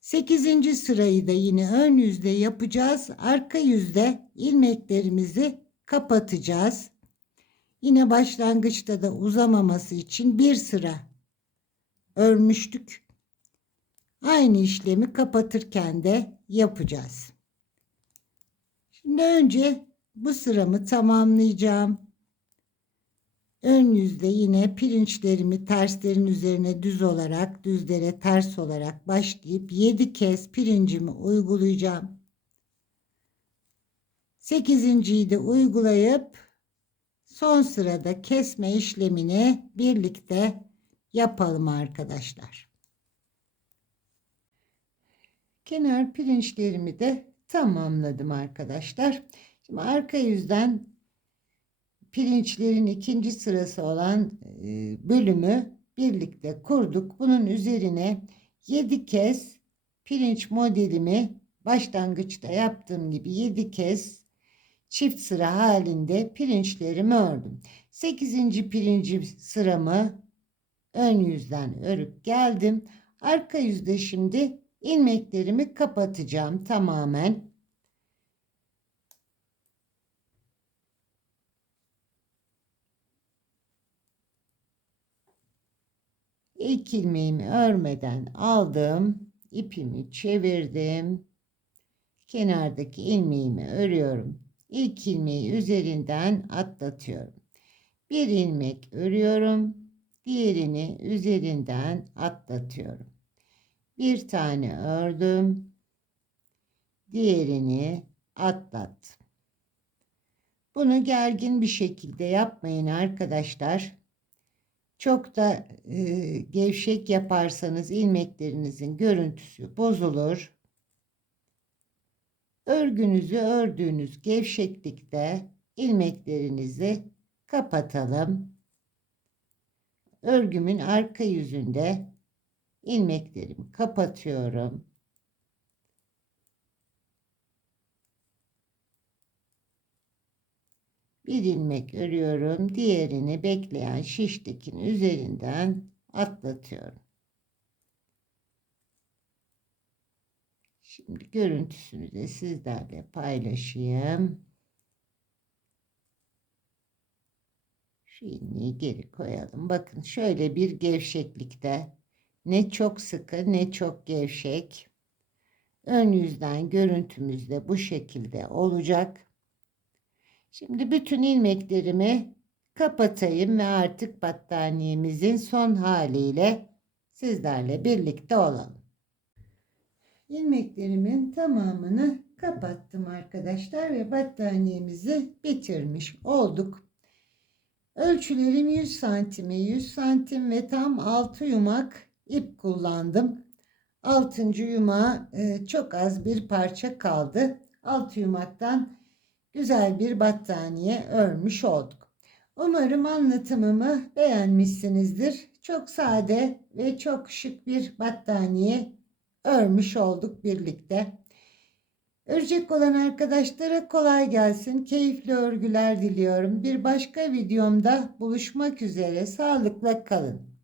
8. sırayı da yine ön yüzde yapacağız. Arka yüzde ilmeklerimizi kapatacağız. Yine başlangıçta da uzamaması için bir sıra örmüştük. Aynı işlemi kapatırken de yapacağız. Şimdi önce bu sıramı tamamlayacağım. Ön yüzde yine pirinçlerimi terslerin üzerine düz olarak, düzlere ters olarak başlayıp 7 kez pirincimi uygulayacağım. 8.'yi de uygulayıp son sırada kesme işlemini birlikte yapalım arkadaşlar. Kenar pirinçlerimi de tamamladım arkadaşlar. Şimdi arka yüzden pirinçlerin ikinci sırası olan bölümü birlikte kurduk. Bunun üzerine 7 kez pirinç modelimi başlangıçta yaptığım gibi 7 kez çift sıra halinde pirinçlerimi ördüm. 8. pirinci sıramı ön yüzden örüp geldim. Arka yüzde şimdi ilmeklerimi kapatacağım tamamen. İlk ilmeğimi örmeden aldım. İpimi çevirdim. Kenardaki ilmeğimi örüyorum. İlk ilmeği üzerinden atlatıyorum. Bir ilmek örüyorum. Diğerini üzerinden atlatıyorum. Bir tane ördüm. Diğerini atlattım. Bunu gergin bir şekilde yapmayın arkadaşlar. Çok da gevşek yaparsanız ilmeklerinizin görüntüsü bozulur. Örgünüzü ördüğünüz gevşeklikte ilmeklerinizi kapatalım. Örgümün arka yüzünde ilmeklerimi kapatıyorum. Bir ilmek örüyorum. Diğerini bekleyen şiştekin üzerinden atlatıyorum. Şimdi görüntüsünü de sizlerle paylaşayım. Şu ilmeği geri koyalım. Bakın şöyle bir gevşeklikte. Ne çok sıkı ne çok gevşek. Ön yüzden görüntümüz de bu şekilde olacak. Şimdi bütün ilmeklerimi kapatayım ve artık battaniyemizin son haliyle sizlerle birlikte olalım. İlmeklerimin tamamını kapattım arkadaşlar ve battaniyemizi bitirmiş olduk. Ölçülerim 100 santime 100 santim ve tam 6 yumak ip kullandım. 6. yumağa çok az bir parça kaldı. 6 yumaktan güzel bir battaniye örmüş olduk. Umarım anlatımımı beğenmişsinizdir. Çok sade ve çok şık bir battaniye örmüş olduk birlikte. Örecek olan arkadaşlara kolay gelsin, keyifli örgüler diliyorum. Bir başka videomda buluşmak üzere, sağlıkla kalın.